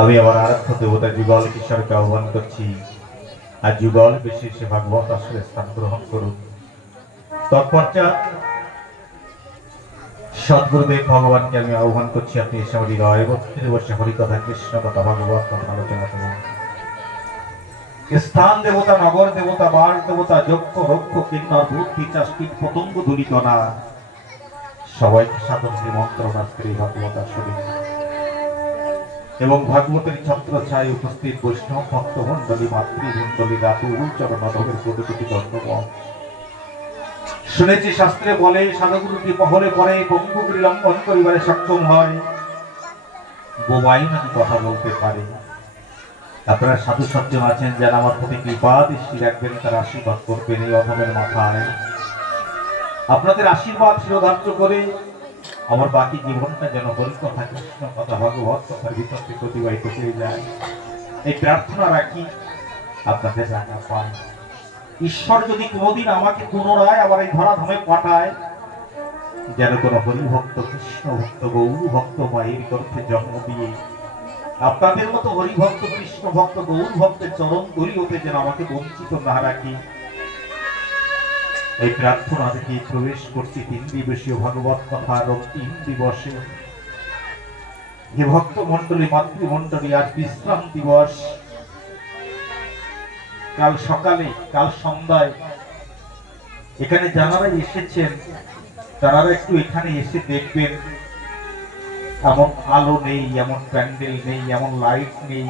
আমি আমার আরাধ্য দেবতা যুগল কিশোরকে আহ্বান করছি আর যুগল বিশেষে ভাগবত আসরে স্থান গ্রহণ করুন। তৎপশ্চাৎ সদ্গুরুদেব ভগবানকে আমি আহ্বান করছি, আপনি এসে আমার হৃদয় ভক্তিতে বসে হরিকথা কৃষ্ণ কথা ভাগবত কথা আলোচনা করুন। স্থান দেবতা, নগর দেবতা, বাস দেবতা, যজ্ঞ রক্ষ কিন্নর ভূত পিচাস কীট পতঙ্গ ধূলিকণা সবাইকে সাধন মন্ত্রণা স্ত্রী ভাগবত আসরে এবং ভাগবতের ছত্র ছায় উপস্থিত বৈষ্ণব ভক্তমণ্ডলী মাতৃমণ্ডলী রাতুল চরণ অধমের কোটি কোটি ধন্যবাদ। শুনেছি শাস্ত্রে বলে সাধুগুরুটি পহলে পরে পঙ্গুগিরি লঙ্ঘন করিবারে সক্ষম হয়, বোবাই নাকি কথা বলতে পারে। আপনারা সাধু সজ্জন আছেন যারা আমার প্রতি কৃপা দৃষ্টি রাখবেন, তার আশীর্বাদ করবেন এই অধমের মাথায়। আপনাদের আশীর্বাদ শিরোধার্য করে আমার বাকি জীবনটা যেন হরিকথা কৃষ্ণ কথা ভাগবত কথার ভিতর থেকে অতিবাহিত হয়ে যায়, এই প্রার্থনা রাখি আপনাদের জানা পায়। ঈশ্বর যদি কোনোদিন আমাকে পুনরায় আবার এই ধরাধামে পাঠায়, যেন কোনো হরিভক্ত কৃষ্ণ ভক্ত গৌর ভক্ত মায়ের গর্ভে জন্ম দিয়ে আপনাদের মতো হরিভক্ত কৃষ্ণ ভক্ত গৌর ভক্তের চরণ ধরি হতে যেন আমাকে বঞ্চিত না রাখি, এই প্রার্থনা থেকে প্রবেশ করছি 3 দিবসীয় ভাগবত কথা এবং 3 দিবসে। হে ভক্ত মন্ডলী মাতৃমন্ডলী, আজ বিশ্রাম দিবস। কাল সকালে কাল সন্ধ্যায় এখানে যারা এসেছেন তারা একটু এখানে এসে দেখবেন, এমন আলো নেই, এমন প্যান্ডেল নেই, এমন লাইট নেই।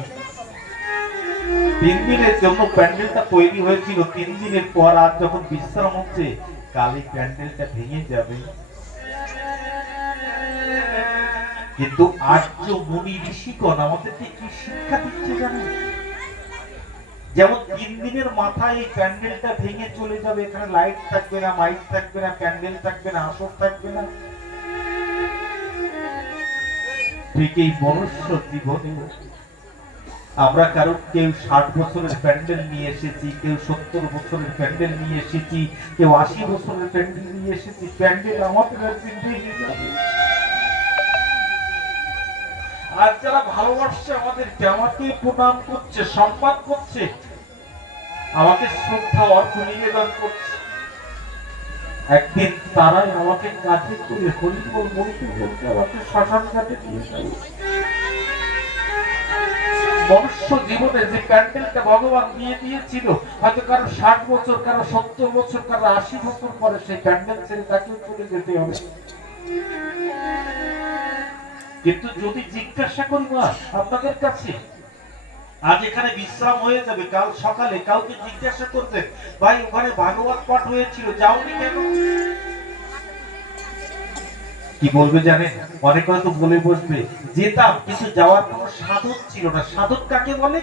3 দিনের জন্য প্যান্ডেলটা তৈরি হয়েছিল, 3 দিনের পর আজ যখন বিশ্রাম হচ্ছে কাল এই প্যান্ডেলটা ভেঙে যাবে। কিন্তু আর্য মুনি ঋষিগণ আমাদেরকে কি শিক্ষা দিচ্ছে জানেন? যেমন 3 দিনের মাথায় এই প্যান্ডেলটা ভেঙে চলে যাবে, এখানে লাইট থাকবে না, মাইক থাকবে না, প্যান্ডেল থাকবে না, আসর থাকবে না, ঠিক এই মনুষ্য জীবনে আমরা কারো কেউ 60 বছরের প্যান্ডেল নিয়ে এসেছি, কেউ 70 বছরের প্যান্ডেল নিয়ে এসেছি, কেউ 80 বছরের প্যান্ডেল নিয়ে এসেছি। প্যান্ডেল আমাদের একদিন ভেঙে যাবে। আর যারা ভালোবাসছে আমাদেরকে, আমাকে প্রণাম করছে, সম্মান করছে, আমাকে শ্রদ্ধা অর্থ নিবেদন করছে, একদিন তারাই আমাকে কাছে করে হরিবল বলতে বলতে আমাকে শ্মশান ঘাটে দিয়ে যাবে। মনুষ্য জীবনে যে প্যান্ডেলটা ভগবান দিয়ে দিয়েছিল, হয়তো কারো 60 বছর, কারো 70 বছর, কারো 80 বছর পরে সেই প্যান্ডেল ছেড়ে তাকেও চলে যেতে হবে। কিন্তু যদি জিজ্ঞাসা করি না আপনাদের কাছে, আজ এখানে বিশ্রাম হয়ে যাবে, কাল সকালে কাউকে জিজ্ঞাসা করতেন, ভাই ওখানে ভাগবত পাঠ হয়েছিল, যাওনি কেন? কি বলবে জানেন? অনেক হয়তো বলে বসবে যেতাম, কিন্তু যাওয়ার কোনো সাধন ছিল না। সাধন কাকে বলে?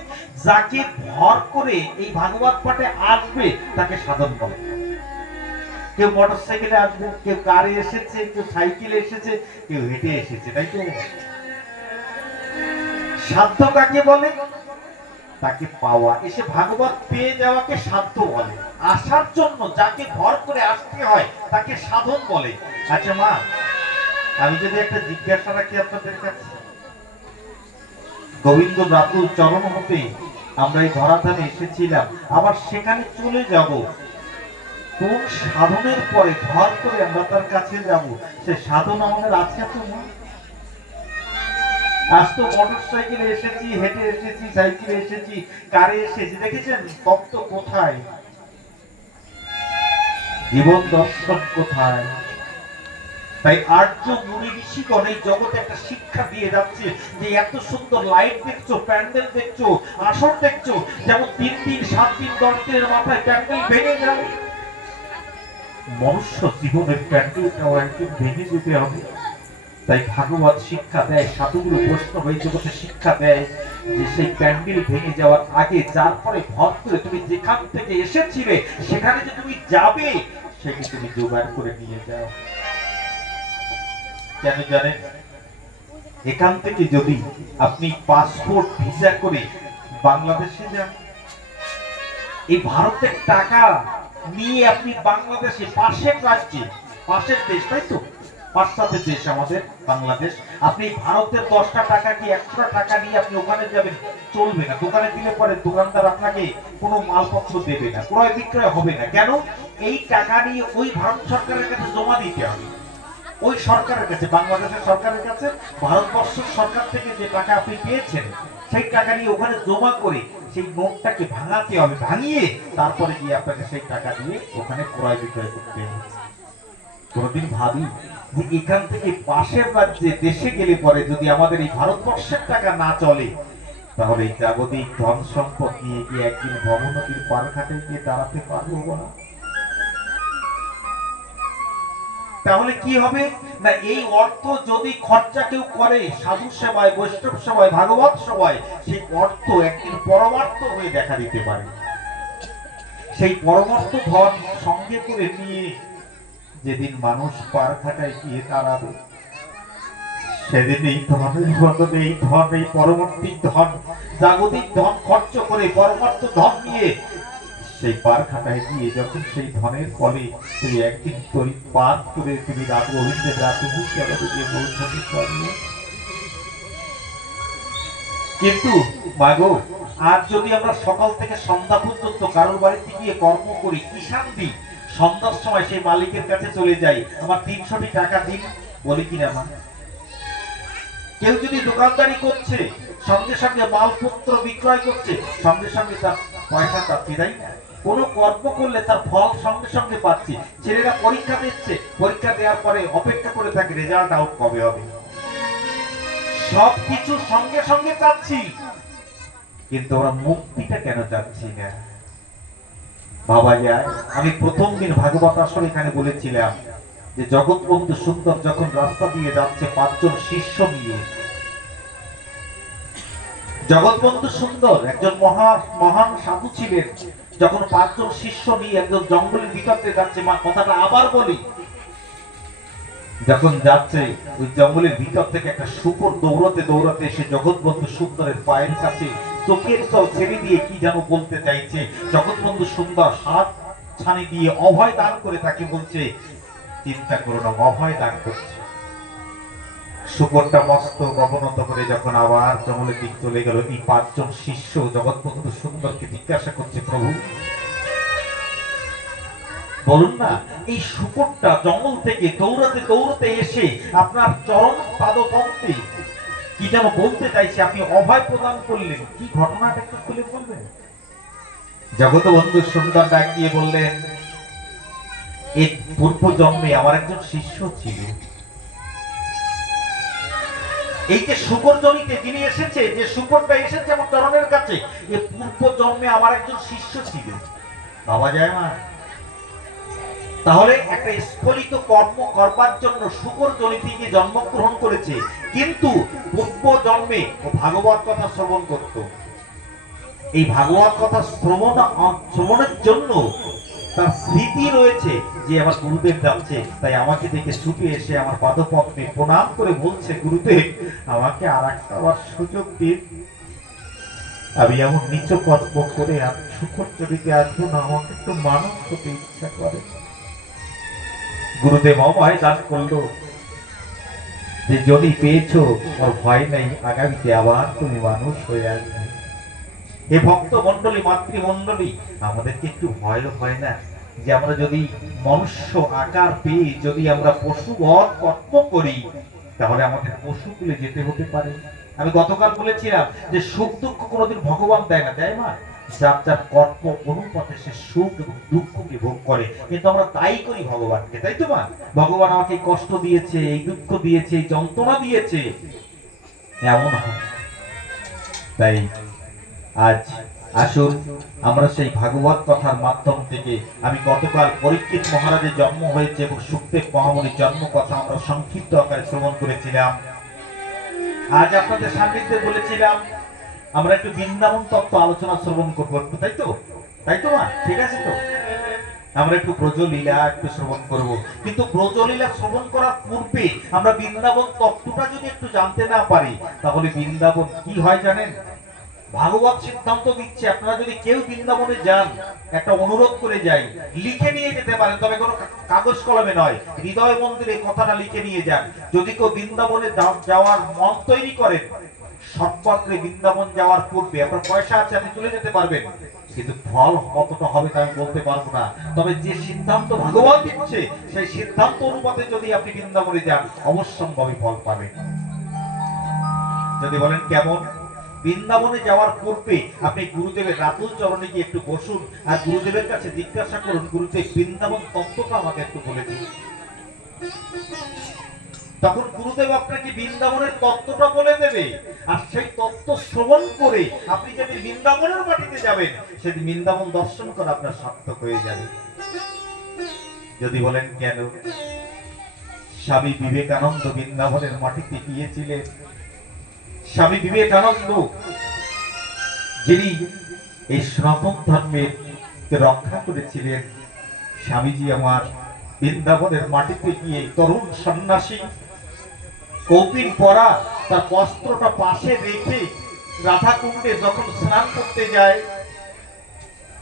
যাকে ভর করে এই ভাগবত পাঠে আসবে তাকে সাধন বলে। কেউ মোটরসাইকেলে আসবে, কেউ কারে এসেছে, কেউ সাইকেলে এসেছে, কেউ হেঁটে এসেছে, তাই তো? সাধ্য কাকে বলে? তাকে পাওয়া, এসে ভাগবত পেয়ে যাওয়াকে সাধ্য বলে। আসার জন্য যাকে ভর করে আসতে হয় তাকে সাধন বলে। আচ্ছা মা, আমি যদি একটা জিজ্ঞাসা রাখি আপনাদের কাছে, গোবিন্দ রাতুল চরণ হতে আমরা এই ধরাধামে এসেছিলাম, আবার সেখানে চলে যাব, কোন সাধনের পরে ভর করে আমরা তার কাছে যাব? সে সাধন আমাদের আছে তো মা? আজ তো মোটর সাইকেলে এসেছি, হেঁটে এসেছি, সাইকেলে এসেছি, কারে এসেছি, দেখেছেন তত্ত্ব কোথায়? জীবন দর্শন কোথায়? তাই আর্য মুনি ঋষিগণ এই জগতে একটা শিক্ষা দিয়ে যাচ্ছে যে এত সুন্দর লাইট দেখছো, প্যান্ডেল দেখছো, আসর দেখছো, যেমন 3 দিন 7 দিন 10 দিনের মাথায় প্যান্ডেল ভেঙে যায়, মনুষ্য জীবনের প্যান্ডেলটাও একদিন ভেঙে যেতে হবে। তাই ভাগবত শিক্ষা দেয়, সাধুগুরু বৈষ্ণব এই জগতে শিক্ষা দেয় যে সেই প্যান্ডেল ভেঙে যাওয়ার আগে যার পরে ভর করে তুমি যেখান থেকে এসেছিলে সেখানে যে তুমি যাবে সেটি তুমি জোগাড় করে নিয়ে যাও। কেন জানেন? এখান থেকে যদি আপনি পাসপোর্ট ভিসা করে বাংলাদেশে যান, এই ভারতের টাকা নিয়ে আপনি বাংলাদেশে পাশের রাজ্যে, পাশের দেশ, তাই তো, পাশ্চাত্যের দেশ আমাদের বাংলাদেশ। আপনি ভারতের 10টা টাকা কি 100টা টাকা নিয়ে আপনি ওখানে যাবেন, চলবে না। দোকানে দিলে পরে দোকানদার আপনাকে কোনো মালপত্র দেবে না, ক্রয় বিক্রয় হবে না। কেন? এই টাকা নিয়ে ওই ভারত সরকারের কাছে জমা দিতে হবে। ওই সরকারের কাছে, বাংলাদেশের সরকারের কাছে ভারতবর্ষের সরকার থেকে যে টাকা আপনি পেয়েছেন সেই টাকা নিয়ে ওখানে জমা করে সেই নোটটাকে ভাঙাতে হবে, ভাঙিয়ে তারপরে গিয়ে আপনাকে সেই টাকা দিয়ে ওখানে ক্রয় বিক্রয় করতে হবে। কোনদিন ভাবি যে এখান থেকে পাশের রাজ্যে দেশে গেলে পরে যদি আমাদের এই ভারতবর্ষের টাকা না চলে, তাহলে এই জাগতিক ধন সম্পদ নিয়ে গিয়ে একদিন ভবনদীর পার ঘাটে গিয়ে দাঁড়াতে পারবো না। তাহলে কি হবে না, এই অর্থ যদি খরচা কেউ করে সাধু সেবায়, বৈষ্ণব সেবায়, ভাগবত সেবায়, সেই অর্থ একদিন পরমার্থ হয়ে দেখা দিতে পারে। সেই পরমার্থ ধন সঙ্গে করে নিয়ে যেদিন মানুষ পার ঘাটায় গিয়ে দাঁড়াবে, সেদিন এই ধনের বদলে এই ধন, এই পরবর্তী ধন, জাগতিক ধন খরচ করে পরমার্থ ধন নিয়ে সেই পার খাটায় গিয়ে যখন সেই ধনের ফলে তুমি একদিন তরি পার করে তুমি রাত গোবিন্দের রাতে মুখে গিয়ে পৌঁছাতে পারবে। কিন্তু মাগো, আজ যদি আমরা সকাল থেকে সন্ধ্যা পর্যন্ত কারোর বাড়িতে গিয়ে কর্ম করি, কি শান্তি, সন্ধ্যার সময় সেই মালিকের কাছে চলে যাই, আমার 300টি টাকা দিন, বলি কিনা মা? কেউ যদি দোকানদারি করছে, সঙ্গে সঙ্গে মালপত্র বিক্রয় করছে, সঙ্গে সঙ্গে তার পয়সা পাচ্ছি, তাই না? কোনো কর্ম করলে তার ফল সঙ্গে সঙ্গে পাচ্ছি। ছেলেরা পরীক্ষা দিচ্ছে, পরীক্ষা দেওয়ার পরে অপেক্ষা করে থাকে রেজাল্ট আউট কবে হবে। সবকিছু সঙ্গে সঙ্গে চাচ্ছি, কিন্তু ওরা মুক্তিটা কেন চাচ্ছি না? ভাবা যায়। আমি প্রথম দিন ভাগবত আসর এখানে বলেছিলাম যে জগৎবন্ধু সুন্দর যখন রাস্তা দিয়ে যাচ্ছে 5 জন শিষ্য নিয়ে, জগৎবন্ধু সুন্দর একজন মহান সাধু ছিলেন, যখন 5 জন শিষ্য নিয়ে একজন জঙ্গলের ভিতরে যাচ্ছে, মা কথাটা আবার বলি, যখন যাচ্ছে ওই জঙ্গলের ভিতর থেকে একটা শুকর দৌড়াতে দৌড়াতে এসে জগৎবন্ধু সুন্দরের পায়ের কাছে চোখের জল ছেড়ে দিয়ে কি যেন বলতে চাইছে। জগৎবন্ধু সুন্দর হাত ছানি দিয়ে অভয় দান করে তাকে বলছে, চিন্তা করো না, অভয় দান করছে। শুকরটা মস্ত অবনত করে যখন আবার জঙ্গলের দিক চলে গেল, এই 5 জন শিষ্য জগৎবন্ধু সুন্দরকে জিজ্ঞাসা করছে, প্রভু বলুন না, এই শুকরটা জঙ্গল থেকে দৌড়াতে দৌড়াতে এসে আপনার চরণ পাদপঙ্ক্তি কি যেন বলতে চাইছে, আপনি অভয় প্রদান করলেন, কি ঘটনাটা একটু খুলে বলবেন? জগৎবন্ধু সুন্দর ডাক দিয়ে বললেন, এই পূর্ব জন্মে আমার একজন শিষ্য ছিল। এই যে শুকর জনিতে যিনি এসেছে, যে শুকরটা এসেছে আমার চরণের কাছে, এই পূর্ব জন্মে আমার একজন শিষ্য ছিল। ভাবা যায় না? তাহলে একটা স্খলিত কর্ম করবার জন্য শুকর জনিতে গিয়ে জন্মগ্রহণ করেছে, কিন্তু পূর্ব জন্মে ও ভাগবত কথা শ্রবণ করত। এই ভাগবত কথা শ্রবণের জন্য তার স্মৃতি রয়েছে যে আমার গুরুদেব যাচ্ছে, তাই আমাকে দেখে ছুটে এসে আমার পাদপদ্মে প্রণাম করে বলছে, গুরুদেব আমাকে আর একটা সুযোগ দিন, আমি এমন নিচ কর্ম করে আমি শুকর চরিতে আসবো না, আমাকে একটু মানুষ হতে ইচ্ছা করে। গুরুদেব অভয় দান করলো যে যদি পেয়েছো ওর ভয় নেই, আগামীতে আবার তুমি মানুষ হয়ে আসবে। হে ভক্ত মন্ডলী, মাতৃমন্ডলী, আমাদেরকে একটু ভয়ও হয় না যে আমরা যদি মনুষ্য আকার পেয়ে যদি আমরা পশুবৎ কর্ম করি, তাহলে আমাদের পশুকুলে যেতে হতে পারে। আমি গতকাল বলেছিলাম যে সুখ দুঃখ কোনোদিন ভগবান দেয় না, দেয় না, যার যার কর্ম অনুপাতে সে সুখ এবং দুঃখকে ভোগ করে, কিন্তু আমরা তাই করি ভগবানকে, তাই তো মা? ভগবান আমাকে কষ্ট দিয়েছে, এই দুঃখ দিয়েছে, এই যন্ত্রণা দিয়েছে, এমন হয়। তাই আজ আসুন আমরা সেই ভাগবত কথার মাধ্যম থেকে, আমি গতকাল পরীক্ষিত মহারাজের জন্ম হয়েছে এবং সুখদেব মহামুনির জন্ম কথা আমরা সংক্ষিপ্ত আকারে শ্রবণ করেছিলাম। আজ আপনাদের সান্নিধ্যে বলেছিলাম আমরা একটু বৃন্দাবন তত্ত্ব আলোচনা শ্রবণ করবো, তাই তো? তাই তো মা? ঠিক আছে তো? আমরা একটু ব্রজলীলা একটু শ্রবণ করব, কিন্তু ব্রজলীলা শ্রবণ করার পূর্বে আমরা বৃন্দাবন তত্ত্বটা যদি একটু জানতে না পারি, তাহলে বৃন্দাবন কি হয় জানেন? ভাগবত সিদ্ধান্ত দিচ্ছে আপনারা যদি কেউ বৃন্দাবনে যান, একটা অনুরোধ করে যাই, লিখে নিয়ে যেতে পারেন, তবে কোনো কাগজ কলমে নয়, হৃদয় মন্দিরে কথাটা লিখে নিয়ে যান। যদি কেউ বৃন্দাবনে যাওয়ার মন তৈরি করেন, সৎপত্রে বৃন্দাবন যাওয়ার পূর্বে আপনার পয়সা আছে, আপনি চলে যেতে পারবেন, কিন্তু ফল কতটা হবে তা আমি বলতে পারবো না। তবে যে সিদ্ধান্ত ভগবান দিচ্ছে, সেই সিদ্ধান্ত অনুপাতে যদি আপনি বৃন্দাবনে যান, অবশ্যম্ভাবী ফল পাবেন। যদি বলেন কেমন, বৃন্দাবনে যাওয়ার পূর্বে আপনি গুরুদেবের রাতুল চরণে গিয়ে একটু বসুন, আর গুরুদেবের কাছে জিজ্ঞাসা করুন, গুরুদেব বৃন্দাবন তত্ত্বটা আমাকে একটু বলে দিন। তখন গুরুদেব আপনাকে বৃন্দাবনের তত্ত্বটা বলে দেবে, আর সেই তত্ত্ব শ্রবণ করে আপনি যদি বৃন্দাবনের মাটিতে যাবেন, সেদিন বৃন্দাবন দর্শন করা আপনার সার্থক হয়ে যাবে। যদি বলেন কেন, স্বামী বিবেকানন্দ বৃন্দাবনের মাটিতে গিয়েছিলেন। স্বামী বিবেকানন্দ, যিনি এই সনাতন ধর্মের রক্ষা করেছিলেন, স্বামীজি আমার বৃন্দাবনের মাটিতে গিয়ে তরুণ সন্ন্যাসী, কৌপিন পরা, তার বস্ত্রটা পাশে রেখে রাধাকুণ্ডে যখন স্নান করতে যায়,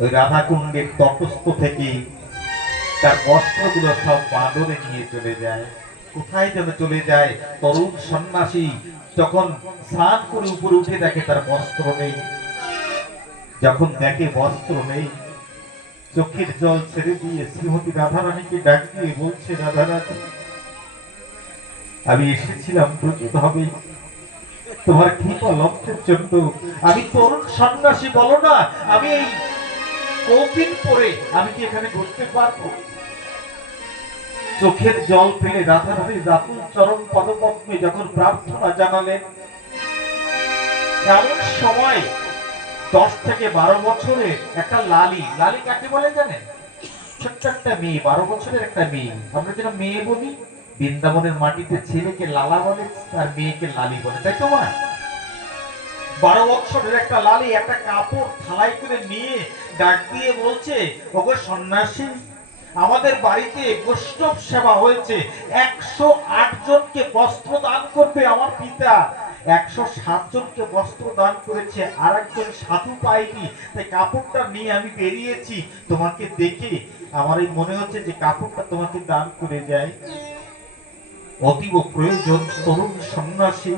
ওই রাধাকুণ্ডের তটস্থ থেকে তার বস্ত্রগুলো সব বাঁদরে নিয়ে চলে যায়। কোথায় যেন চলে যায়। তরুণ সন্ন্যাসী যখন স্নান করে উপরে উঠে দেখে তার বস্ত্র নেই। যখন দেখে বস্ত্র নেই, চোখের জল ছেড়ে দিয়ে শ্রীমতী রাধারানীকে ডাক দিয়ে বলছে, রাধারানী, আমি এসেছিলাম ভাবে তোমার কৃপা লক্ষ্যের জন্য। আমি তরুণ সন্ন্যাসী, বলো না আমি এই কৌপিন পরে আমি কি এখানে ঘুরতে পারবো? চোখের জল ফেলে রাধারানী রাতুল চরণ পদপদ্মে যখন প্রার্থনা জানালেন, এমন সময় 10 থেকে 12 বছরের একটা লালি, লালি কাকে বলে জানেন? ছোট্ট একটা মেয়ে, 12 বছরের একটা মেয়ে। আমরা যেন মেয়ে বলি, বৃন্দাবনের মাটিতে ছেলেকে লালা বলে আর মেয়েকে লালি বলে, তাই তো? 12 বছরের একটা লালি একটা কাপড় থালাই করে নিয়ে ডাক দিয়ে বলছে, ওগো সন্ন্যাসী, আমাদের বাড়িতে বৈষ্ণব সেবা হয়েছে, 108 জনকে বস্ত্র দান করবে আমার পিতা, 107 জনকে বস্ত্র দান করেছে, আর একজন সাধু পাইনি, তাই কাপড়টা নিয়ে আমি বেরিয়েছি। তোমাকে দেখে আমার এই মনে হচ্ছে যে কাপড়টা তোমাকে দান করে যায়। অতীব প্রয়োজন তরুণ সন্ন্যাসী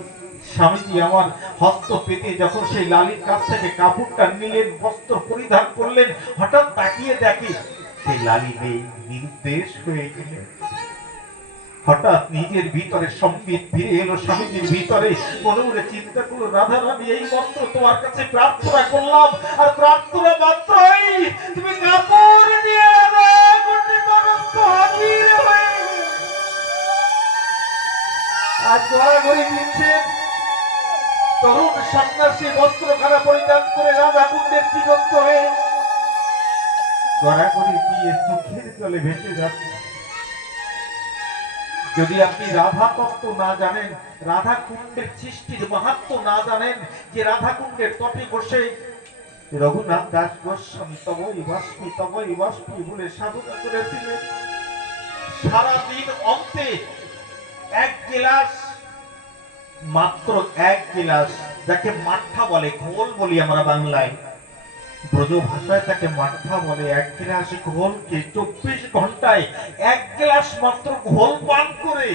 স্বামীজি আমার হস্ত পেতে যখন সেই লালির কাছ থেকে কাপড়টা নিলেন, বস্ত্র পরিধান করলেন, হঠাৎ তাকিয়ে দেখে সেই লালি নেই, নিরুদ্দেশ হয়ে গেলেন। হঠাৎ নিজের ভিতরে সম্বিত ফিরে এলো স্বামীজির ভিতরে। মনে মনে চিন্তা করলো, রাধারানী, এই মাত্র তোমার কাছে প্রার্থনা করলাম, আর প্রার্থনা মাত্রই তুমি কাপড় নিয়ে আজ গড়াগড়ি দিচ্ছেন। তরুণ সন্ন্যাসী বস্ত্রখানা পরিধান করে রাধা কুণ্ডের তীরস্থ হয়ে গড়াগড়ি দিয়ে চোখের জলে ভেসে যাচ্ছে। যদি আপনি রাধা তত্ত্ব না জানেন, রাধা কুণ্ডের সৃষ্টির মাহাত্ম্য না জানেন, যে রাধা কুণ্ডের তটে বসে রঘুনাথ দাস গোস্বামী তবই বাষ্পী বলে সাধনা করেছিলেন, সারাদিন অন্তে 1 গিলাস, মাত্র 1 গিলাস, যাকে মাঠা বলে, ঘোল বলি আমরা বাংলায়, ব্রজ ভাষায় তাকে মাঠা বলে, 1 গিলাস ঘোলকে 24 ঘন্টায় 1 গিলাস মাত্র ঘোল পান করে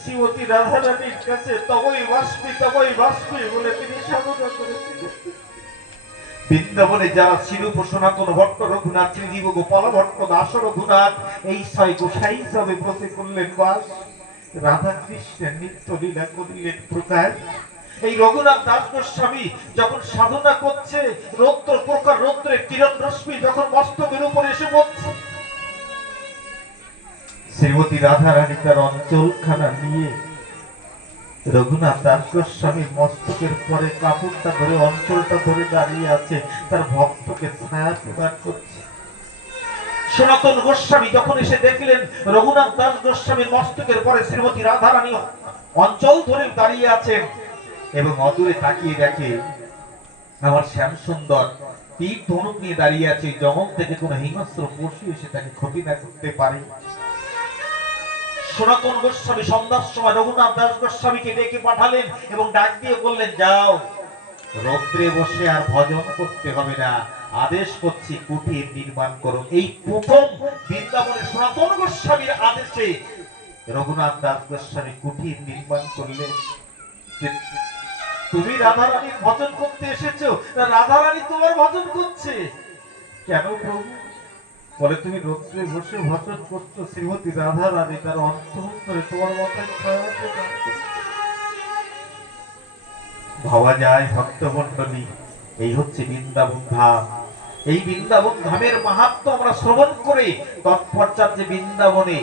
শ্রীমতী রাধারানীর কাছে তবই বাষ্পী বলে তিনি সাধনা করেছিলেন। বৃন্দাবনে যারা শিরূপ সনাতন ভট্ট রঘুনাথ, শ্রীজীব গোপাল ভট্ট দাস রঘুনাথ, এই 6 গোসাই হিসাবে বসে করলেন বাস। রাধা কৃষ্ণের নিত্য লীলা করিলেন প্রকাশ। এই রঘুনাথ দাস গোস্বামী যখন সাধনা করছে, রৌদ্র প্রকার রৌদ্রের কিরণ রশ্মি যখন মস্তকের উপরে এসে পড়ছে, শ্রীমতী রাধারানী তার অঞ্চলখানা নিয়ে রঘুনাথ দাস গোস্বামী মস্তকের পরে কাপড়টা ধরে, অঞ্চলটা ধরে দাঁড়িয়ে আছে, তার ভক্তকে ছায়া প্রদান করছে। সনাতন গোস্বামী যখন এসে দেখলেন রঘুনাথ দাস গোস্বামীর মস্তকের পরে শ্রীমতী রাধারানী অঞ্চল ধরে দাঁড়িয়ে আছেন, এবং অদূরে তাকিয়ে দেখে আমার শ্যাম সুন্দর তীর ধনুক নিয়ে দাঁড়িয়ে আছে, জঙ্গল থেকে কোনো হিংস্র পশু এসে তাকে ক্ষতি না করতে পারে। সনাতন গোস্বামী সন্ধ্যার সময় রঘুনাথ দাস গোস্বামীকে ডেকে পাঠালেন এবং ডাক দিয়ে বললেন, যাও রৌদ্রে বসে আর ভজন করতে হবে না, আদেশ করছি কুটির নির্মাণ করো। এই প্রথম বৃন্দাবনের সনাতন গোস্বামীর আদেশে রঘুনাথ দাস গোস্বামী কুটির নির্মাণ করলেন। তুমি রাধারানীর ভজন করতে এসেছো, রাধারানী তোমার ভজন করছে কেন প্রভু? বলে তুমি রৌদ্রে বসে ভজন করছো, শ্রীমতী রাধারানী তার অন্তঃস্থলে তোমার মাথায় ছায়া প্রদান করছে। ভাবা যায় ভক্তমণ্ডলী, এই হচ্ছে বৃন্দাবন ধাম। এই বৃন্দাবন ধামের মাহাত্ম্য আমরা শ্রবণ করে তৎপশ্চাৎ যে বৃন্দাবনে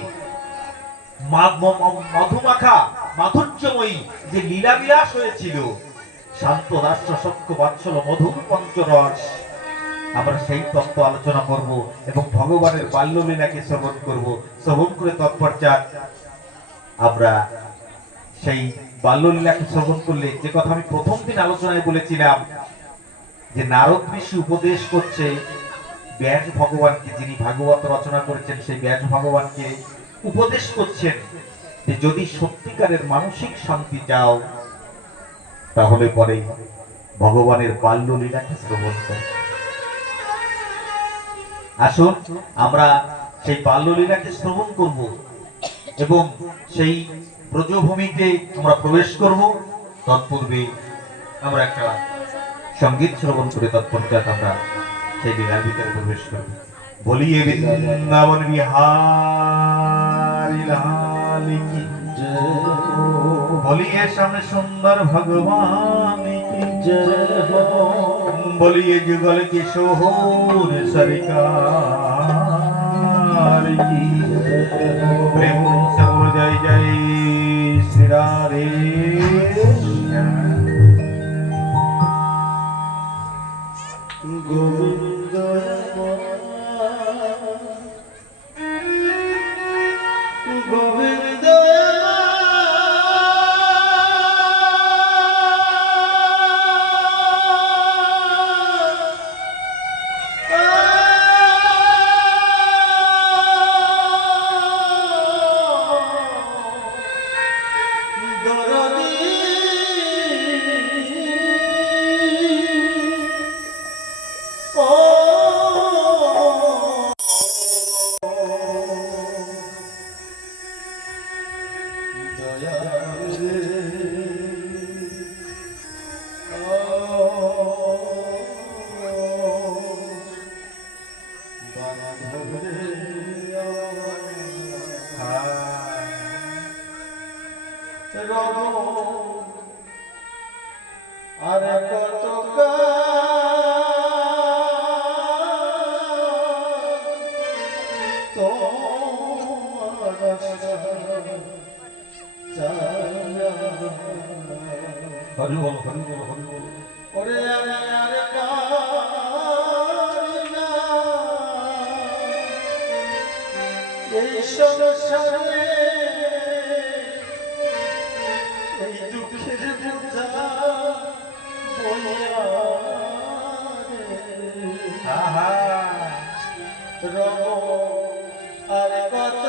মধুমাখা মাধুর্যময়ী যে লীলা বিলাস হয়েছিল, শান্ত রাষ্ট্র সক্ষ বাৎসল মধুর পঞ্চরস, আমরা সেই তত্ত্ব আলোচনা করব এবং ভগবানের বাল্যলীলাকে শ্রবণ করব। শ্রবণ করে তৎপশ্চাৎ আমরা সেই বাল্যলীলাকে শ্রবণ করলে যে কথা আমি প্রথম দিন আলোচনায় বলেছিলাম, যে নারদ ঋষি উপদেশ করছে ব্যাস ভগবানকে, যিনি ভাগবত রচনা করেছেন সেই ব্যাস ভগবানকে উপদেশ করছেন যে যদি সত্যিকারের মানসিক শান্তি চাও তাহলে পরে ভগবানের বাল্যলীলাকে শ্রবণ করো। আসুন আমরা সেই বাল্যলীলাকে শ্রবণ করব এবং সেই ব্রজভূমিতে আমরা প্রবেশ করব। তৎপূর্বে আমরা একটা সঙ্গীত শ্রবণ করে তৎপশ্চাৎ আমরা সেই লীলার ভিতরে প্রবেশ করব। বলিয়ে বৃন্দাবন বিহারী লাল কি জয়, বলিয়ে সামনে সুন্দর ভগবান কি জয়, বলিয়ে যুগল কিশোর সরকার কি প্রেম से जय जय श्री राधे। गोविंद गोविंद আর কত হরি বল হরি বল হরি বল। ওরে এই সংসারে এই দুঃখের বোঝা আর কত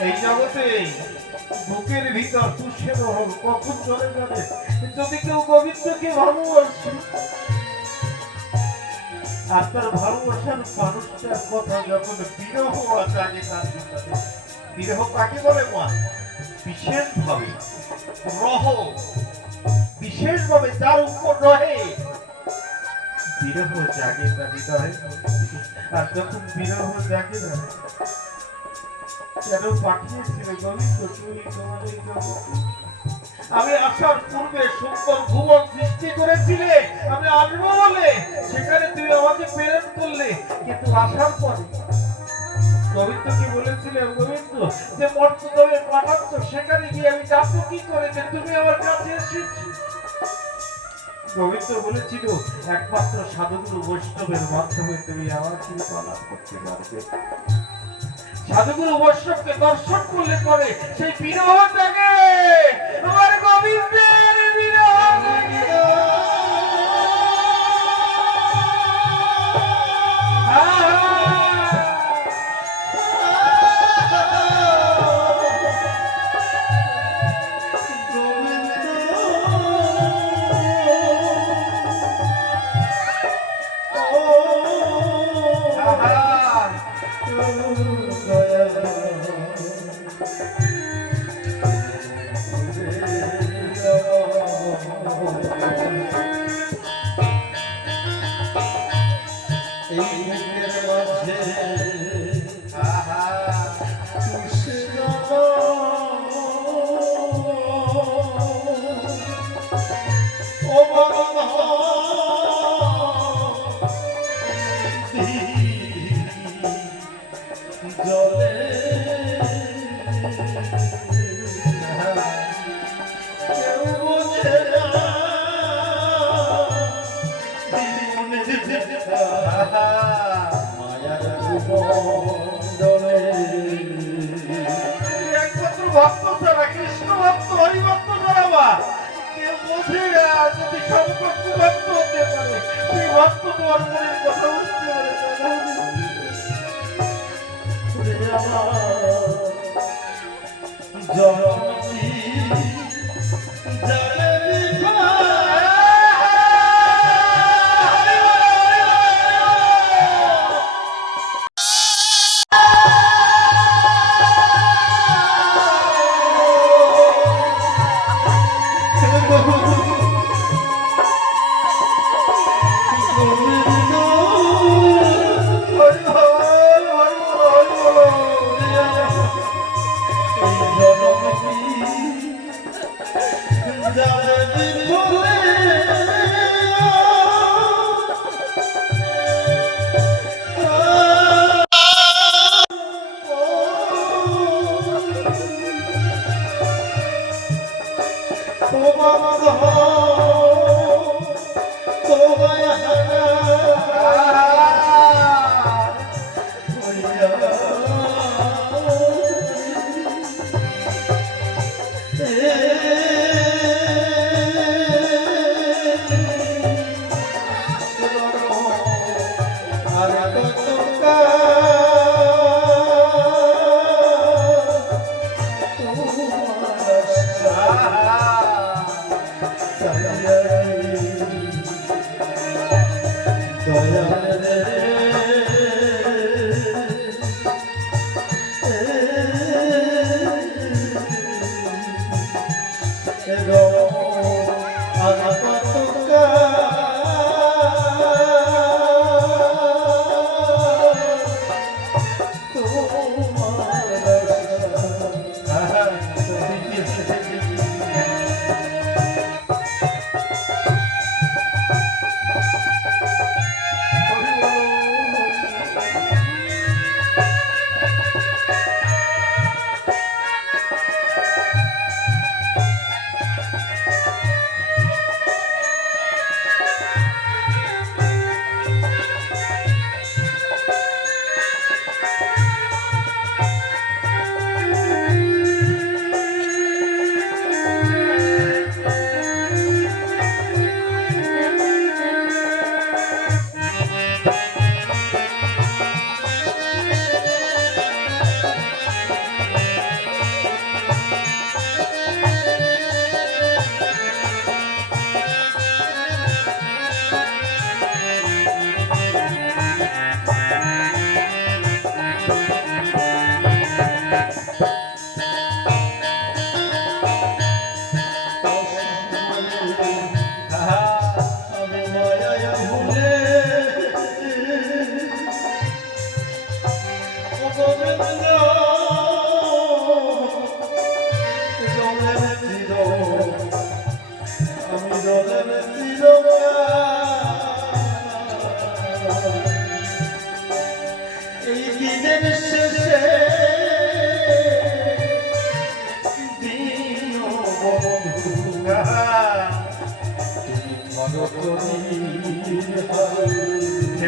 এই জগতে বুকের ভিতর তুষের হোক কখন চলে যাবে যদি কেউ গোবিন্দকে ভালোবাসে আর তার ভালোবাসার মানুষটার কথা যখন বিরহ জাগে তার ভিতরে বিরহ কাকে বলে মা বিশেষ ভাবে রহ বিশেষ ভাবে তার উপর রহে বিরহ জাগে তার হৃদয়ে আর যখন বিরহ জাগে না কেন পাঠিয়েছিল গোবিন্দ তুমি তোমাদের জগতে আমি আসার পূর্বে সুন্দর ভুবন সৃষ্টি করেছিলে আমি আসবো বলে সেখানে তুমি আমাকে প্রেরণ করলে কিন্তু আসার পরে গোবিন্দকে বলেছিলে গোবিন্দ যে মর্তদলে পাঠাচ্ছ সেখানে গিয়ে আমি যাবো কি করে যে তুমি আমার কাছে এসেছি? গোবিন্দ বলেছিল একমাত্র সাধুগুরু বৈষ্ণবের মাধ্যমে তুমি আমার কৃপা লাভ করতে পারবে। সাধুগুরু বৈষ্ণবকে দর্শন করলে পরে সেই বিরহ জাগে, আমার গোবিন্দের বিরহ জাগে। ভক্ত ছাড়া কৃষ্ণ ভক্ত হরিভক্ত ছাড়া কেউ বোঝে না। যদি সম্পর্ক ভক্ত হতে পারে সেই ভক্ত তোমার মনের কথা বুঝতে পারে।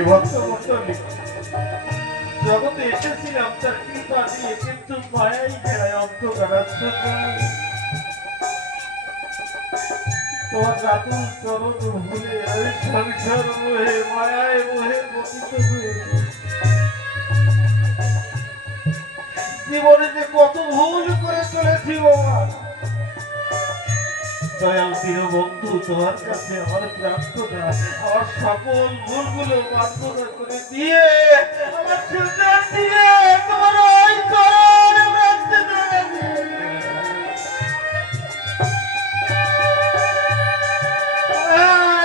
ভক্তমণ্ডলী, জগতে এসেছিলাম তার কৃপা দিয়ে, কিন্তু মায়াই ঘেরায় অন্ধকারাচ্ছ। তোমার দাদুর চরণ ভুলে আমি সংসার মোহে মায়ায় মোহে পতিত হয়ে জীবনে যে কত ভুল করে চলেছি বাবা। দয়াল দীনবন্ধু, তোমার কাছে আমার প্রার্থনা, আমার সকল ভুলগুলো মার্জনা করে দিয়ে আমার সন্তান দিয়ে তোমার ওই চরণে প্রার্থনা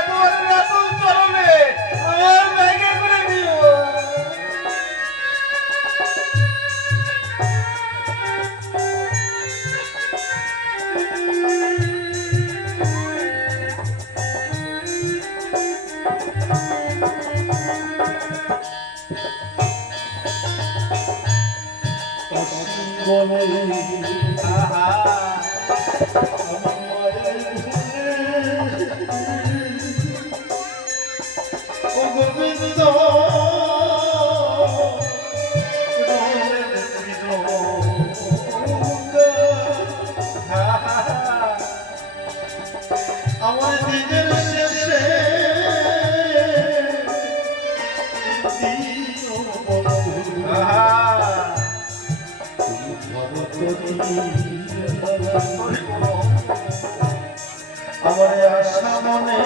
তোমার রাতুল চরণে আমার জায়গা করে দিও। আমার দিনের শেষে আমার আশা মনে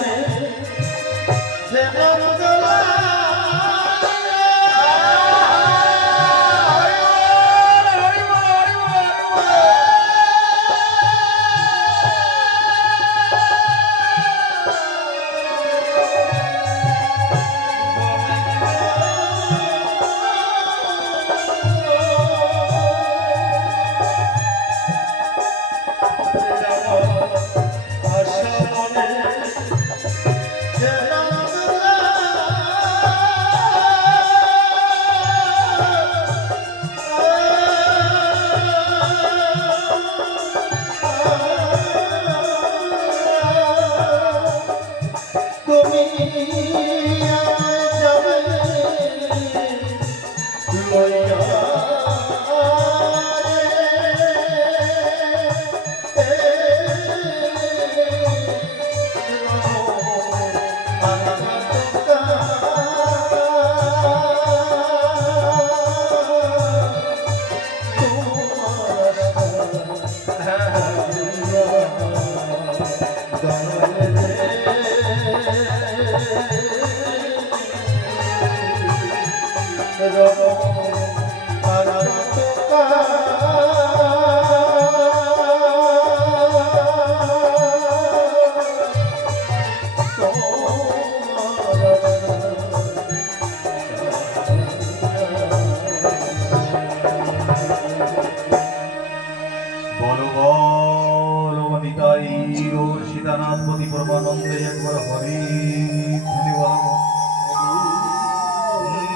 সীতানাথপতি পরমানন্দে একবার হরি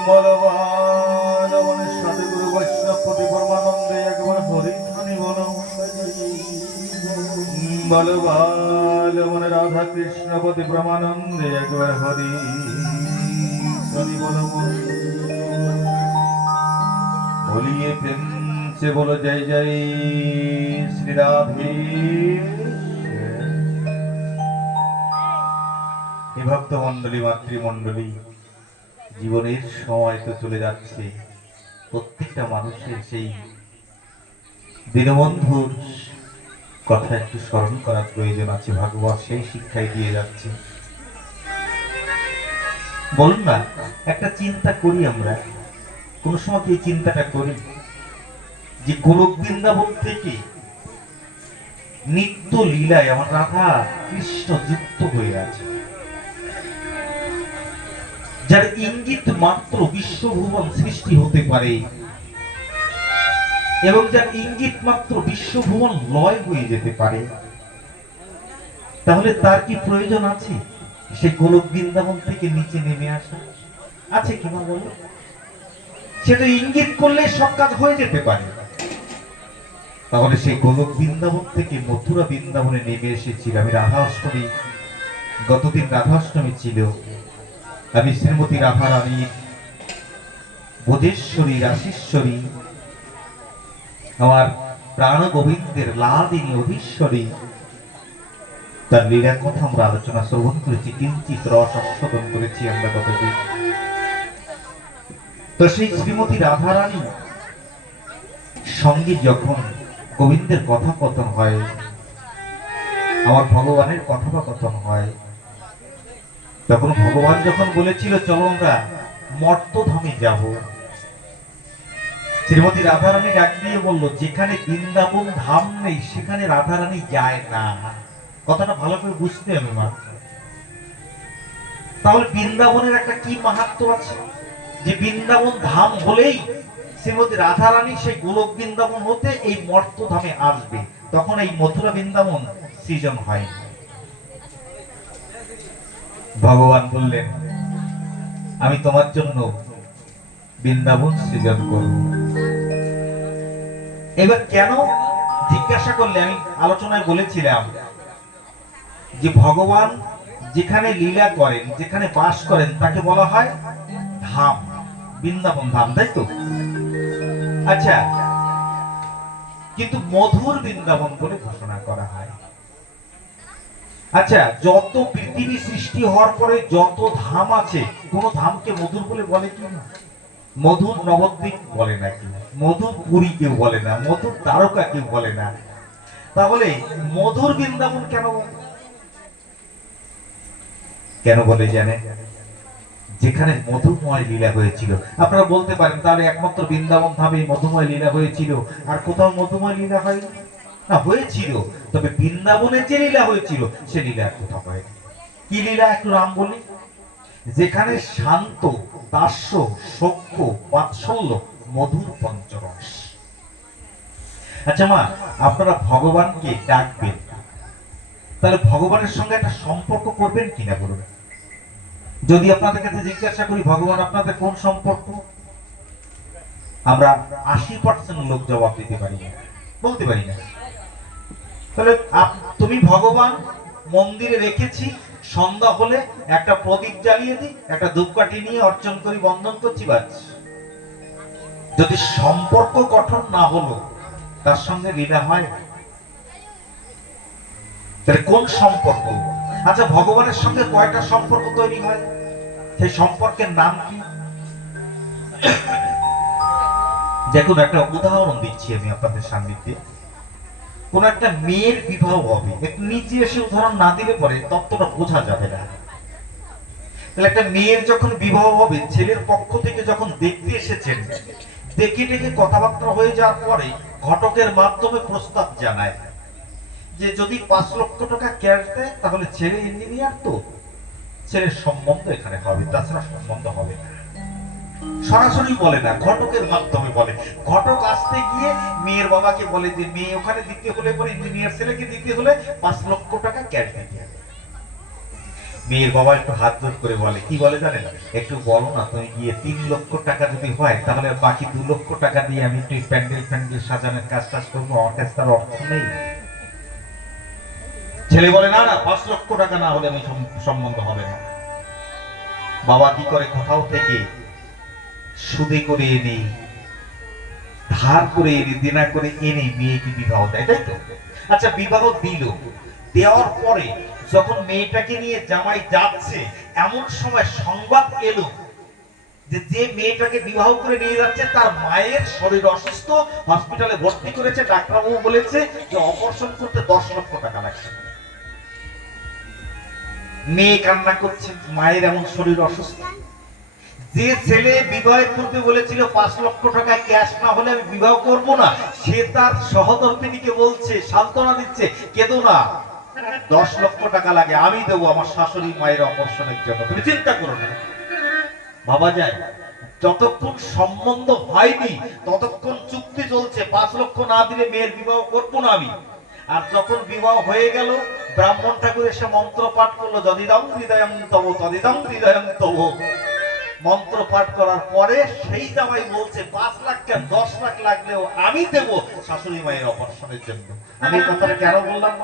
বলবান সাধুগুরু বৈষ্ণবপতি পরমানন্দে একবার হরি ধ্বনি বল। বলবান রাধা কৃষ্ণপতি পরমানন্দে একবার হরি ধ্বনি বল। বলিয়ে প্রেম সে বলো জয় জয় শ্রী রাধে। ভক্ত মন্ডলী, মাতৃমন্ডলী, জীবনের সময় তো চলে যাচ্ছে, প্রত্যেকটা মানুষের সেই দীনবন্ধুর কথা একটু স্মরণ করার প্রয়োজন আছে। ভাগবত সেই শিক্ষায় দিয়ে যাচ্ছে। বলুন না, একটা চিন্তা করি আমরা, কোন সময় কি চিন্তাটা করি যে গোলক বৃন্দাবন থেকে নিত্য লীলায় আমার রাধা কৃষ্ণ যুক্ত হয়ে আছে, যার ইঙ্গিত মাত্র বিশ্বভুবন সৃষ্টি হতে পারে এবং যার ইঙ্গিত মাত্র বিশ্বভুবন লয় হয়ে যেতে পারে, তাহলে তার কি প্রয়োজন আছে সে গোলক বৃন্দাবন থেকে নিচে নেমে আসা? আছে কিনা বলো? সেটা ইঙ্গিত করলে সব কাজ হয়ে যেতে পারে। তাহলে সেই গোলক বৃন্দাবন থেকে মথুরা বৃন্দাবনে নেমে এসেছিল। আমি রাধা অষ্টমী, গতদিন রাধা অষ্টমী ছিল, আমি শ্রীমতী রাধা রানীর বোধেশ্বরী রাশীশ্বরী, আমার প্রাণ গোবিন্দের লাদিনী অধীশ্বরী, তার লীলার কথা আমরা আলোচনা শ্রবণ করেছি, কিঞ্চিত রস আস্বাদন করেছি আমরা কতদিন। তো সেই শ্রীমতী রাধা রানী সঙ্গে যখন গোবিন্দের কথোপকথন হয়, আমার ভগবানের কথোপকথন হয়, তখন ভগবান যখন বলেছিল চলো আমরা মর্তধামে যাব, শ্রীমতী রাধারানী ডাক দিয়ে বললো যেখানে বৃন্দাবন ধাম নেই সেখানে রাধারানী যায় না। কথাটা ভালো করে বুঝতে হবে মা। তাহলে বৃন্দাবনের একটা কি মাহাত্ম আছে যে বৃন্দাবন ধাম হলেই শ্রীমতী রাধারানী সেই গোলক বৃন্দাবন হতে এই মর্তধামে আসবে, তখন এই মথুরা বৃন্দাবন সৃজন হয়। ভগবান বললেন আমি তোমার জন্য বৃন্দাবন সৃজন করব। এবার কেন জিজ্ঞাসা করলে, আমি আলোচনায় বলেছিলাম যে ভগবান যেখানে লীলা করেন, যেখানে বাস করেন তাকে বলা হয় ধাম, বৃন্দাবন ধাম, তাই তো? আচ্ছা, কিন্তু মধুর বৃন্দাবন বলে ঘোষণা করা হয়। আচ্ছা, যত পৃথিবী সৃষ্টি হওয়ার পরে যত ধাম আছে, কোন ধামকে মধুর বলে বলে কি না? মধুর নবদ্বীপ বলে না, কি মধুর পুরী কেউ বলে না, মধুর দ্বারকা কেউ বলে না। তাহলে মধুর বৃন্দাবন কেন কেন বলে জানেন? যেখানে মধুময় লীলা হয়েছিল। আপনারা বলতে পারেন তাহলে একমাত্র বৃন্দাবন ধামে মধুময় লীলা হয়েছিল, আর কোথাও মধুময় লীলা হয়নি? না, হয়েছিল, তবে বৃন্দাবনে যে লীলা হয়েছিল সে লীলা কোথাও হয়নি। কি লীলা একটু নাম বলি? যেখানে শান্ত, দাস্য, সখ্য, বাৎসল্য, মধুর পঞ্চরস। আচ্ছা মা, আপনারা ভগবানকে ডাকবেন, তাহলে ভগবানের সঙ্গে একটা সম্পর্ক করবেন কিনা বলুন? যদি আপনাদের কাছে জিজ্ঞাসা করি ভগবান আপনাদের কোন সম্পর্ক, আমরা 80% লোক জবাব দিতে পারি না, বলতে পারি না। তাহলে তুমি ভগবান মন্দিরে রেখেছি, সন্ধ্যা হলে একটা প্রদীপ জ্বালিয়ে দিই, একটা ধূপকাঠি নিয়ে অর্চন করি, বন্দন করছি, বাস। যদি সম্পর্ক গঠন না হলো তার সঙ্গে লীলা হয়, তাহলে কোন সম্পর্ক? আচ্ছা, ভগবানের সঙ্গে কয়টা সম্পর্ক তৈরি হয়, সেই সম্পর্কের নাম কি? দেখুন, একটা উদাহরণ দিচ্ছি আমি আপনাদের সান্নিধ্যে। কোন একটা মেয়ের বিবাহ হবে, একটু নিচে এসে উদাহরণ না দিলে পরে তত্ত্বটা বোঝা যাবে না। তাহলে একটা মেয়ের যখন বিবাহ হবে, ছেলের পক্ষ থেকে যখন দেখতে এসেছেন, দেখে দেখে কথাবার্তা হয়ে যাওয়ার পরে ঘটকের মাধ্যমে প্রস্তাব জানায় যে যদি 5 লক্ষ টাকা ক্যাশ দেয় তাহলে ছেলে ইঞ্জিনিয়ার, তো ছেলের সম্বন্ধ এখানে হবে, তাছাড়া সম্বন্ধ হবে না। সরাসরি বলে না, ঘটকের মাধ্যমে বলে। ঘটক আসতে গিয়ে মেয়ের বাবাকে বলে যে মেয়ে ওখানে দিতে হলে পরে ইঞ্জিনিয়ার ছেলেকে দিতে হলে 5 লক্ষ টাকা ক্যাশ দিতে হবে। মেয়ের বাবা একটু হাত জোর করে বলে, কি বলে জানেন? একটু বলো না তুমি গিয়ে 3 লক্ষ টাকা যদি হয় তাহলে বাকি 2 লক্ষ টাকা দিয়ে আমি একটু প্যান্ডেল সাজানোর কাজ করবো, আমার কাছে তার অর্থ নেই। ছেলে বলে না না, 5 লক্ষ টাকা না হলে আমি সম্বন্ধ হবে না। বাবা কি করে, কোথাও থেকে সুদে করে এনে, ধার করে এনে, দেনা করে এনে মেয়েকে বিবাহ দেয়, তাই তো? আচ্ছা, বিবাহ দিল, দেওয়ার পরে যখন মেয়েটাকে নিয়ে জামাই যাচ্ছে, এমন সময় সংবাদ এলো যে যে মেয়েটাকে বিবাহ করে নিয়ে যাচ্ছে তার মায়ের শরীর অসুস্থ, হসপিটালে ভর্তি করেছে, ডাক্তারবাবু বলেছে যে অপারেশন করতে 10 লক্ষ টাকা লাগবে। মেয়ে কান্না করছে, মায়ের এমন শরীর অসুস্থ। যে ছেলে বিবাহের পূর্বে বলেছিল 5 লক্ষ টাকা ক্যাশ না হলে আমি বিবাহ করব না, সে তার সহধর্মিণীকে বলছে, সান্ত্বনা দিচ্ছে, কেঁদো না, 10 লক্ষ টাকা লাগে, আমি দেবো আমার শাশুড়ি মায়ের অপারেশনের জন্য, তুমি চিন্তা করো না। ভাবা যায়, যতক্ষণ সম্বন্ধ হয়নি ততক্ষণ চুক্তি চলছে, 5 লক্ষ না দিলে মেয়ের বিবাহ করবো না আমি। আর যখন বিবাহ হয়ে গেল, ব্রাহ্মণ ঠাকুর এসে মন্ত্র পাঠ করলো, যদিদং হৃদয়ং তব তদিদং হৃদয়ং তব। মন্ত্র পাঠ করার পরে সেই জামাই বলছে 5 লাখ কেন, 10 লাখ লাগলেও আমি দেব শাশুড়ি মায়ের অপারেশনের জন্য। আমি এই কথাটা কেন বললাম?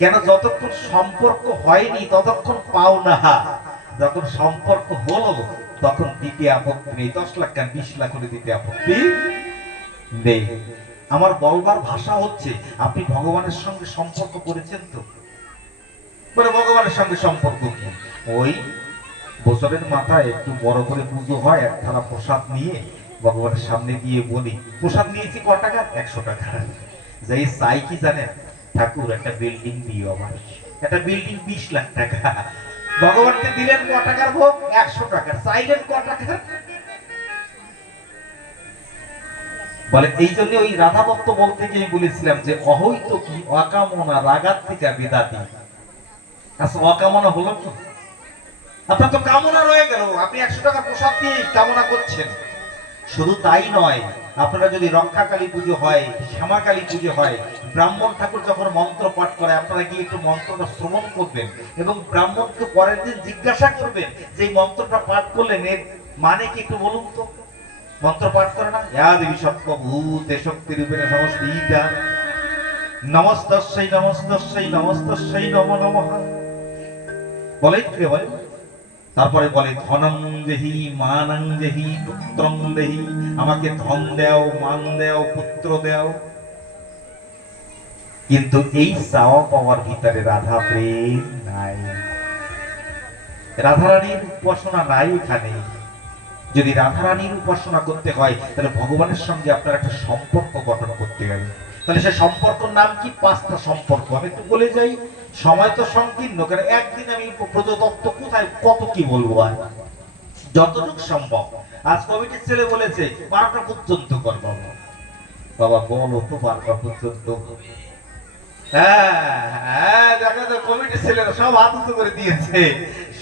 কেন? যতক্ষণ সম্পর্ক হয়নি ততক্ষণ পাও না। যখন সম্পর্ক হলো তখন দিতে আপত্তি নেই, 10 লাখ কেন 20 লাখ করে দিতে আপত্তি নেই। আমার বলবার ভাষা হচ্ছে আপনি ভগবানের সঙ্গে সম্পর্ক করেছেন তো? বলে ভগবানের সঙ্গে সম্পর্ক কি? ওই বছরের মাথায় একটু বড় করে পুজো হয়, এক থালা প্রসাদ নিয়ে ভগবানের সামনে গিয়ে বলি, প্রসাদ নিয়েছি ক টাকা? 100 টাকা। যাই চাই কি জানেন? ঠাকুর একটা বিল্ডিং দিও আমার, একটা বিল্ডিং 20 লাখ টাকা। ভগবানকে দিলেন ক টাকার ভোগ? 100 টাকা। চাইলেন ক টাকা? বলে এই জন্য ওই রাধা দত্ত বলতে গিয়ে বলেছিলাম যে অহৈত কি অকামনা রাগাত থেকে বিদাতি। আচ্ছা অকামনা হলো তো? আপনার তো কামনা রয়ে গেল, আপনি 100 টাকা প্রসাদ দিয়ে কামনা করছেন। শুধু তাই নয়, আপনারা যদি রক্ষাকালী পুজো হয়, শ্যামাকালী পুজো হয়, ব্রাহ্মণ ঠাকুর যখন মন্ত্র পাঠ করে আপনারা গিয়ে একটু মন্ত্রটা শ্রবণ করবেন এবং ব্রাহ্মণকে পরের দিন জিজ্ঞাসা করবেন যে এই মন্ত্রটা পাঠ করলেন এর মানে কি একটু বলুন তো। মন্ত্র পাঠ করে না, ইয়া দেবী সর্বভূতে শক্তি রূপেণ সমস্তিতা নমস্তস্যৈ নমস্তস্যৈ নমস্তস্যৈ নমো নমঃ বলে কে বলে। তারপরে বলে ধনং দেহি মানং দেহি পুত্রং দেহি, আমাকে ধন দাও, মান দাও, পুত্র দাও। কিন্তু এই চাওয়া পাওয়ার ভিতরে রাধা প্রেম নাই, রাধারানীর উপাসনা নাই এখানে। যদি রাধারানীর উপাসনা করতে হয় তাহলে ভগবানের সঙ্গে আপনার একটা সম্পর্ক গঠন করতে হবে। তাহলে সে সম্পর্কের নাম কি? 5টা সম্পর্ক। আমি একটু বলে যাই, সময় তো সংকীর্ণ, কারণ একদিন আমি প্রদত্ত কোথায় কত কি বলবো, আর যতটুকু সম্ভব। আজ কমিটির ছেলে বলেছে 12টা পর্যন্ত কর। বাবা বাবা বলো তো 12টা পর্যন্ত? হ্যাঁ দেখা তো কমিটির ছেলেরা সব হাত উঁচু করে দিয়েছে,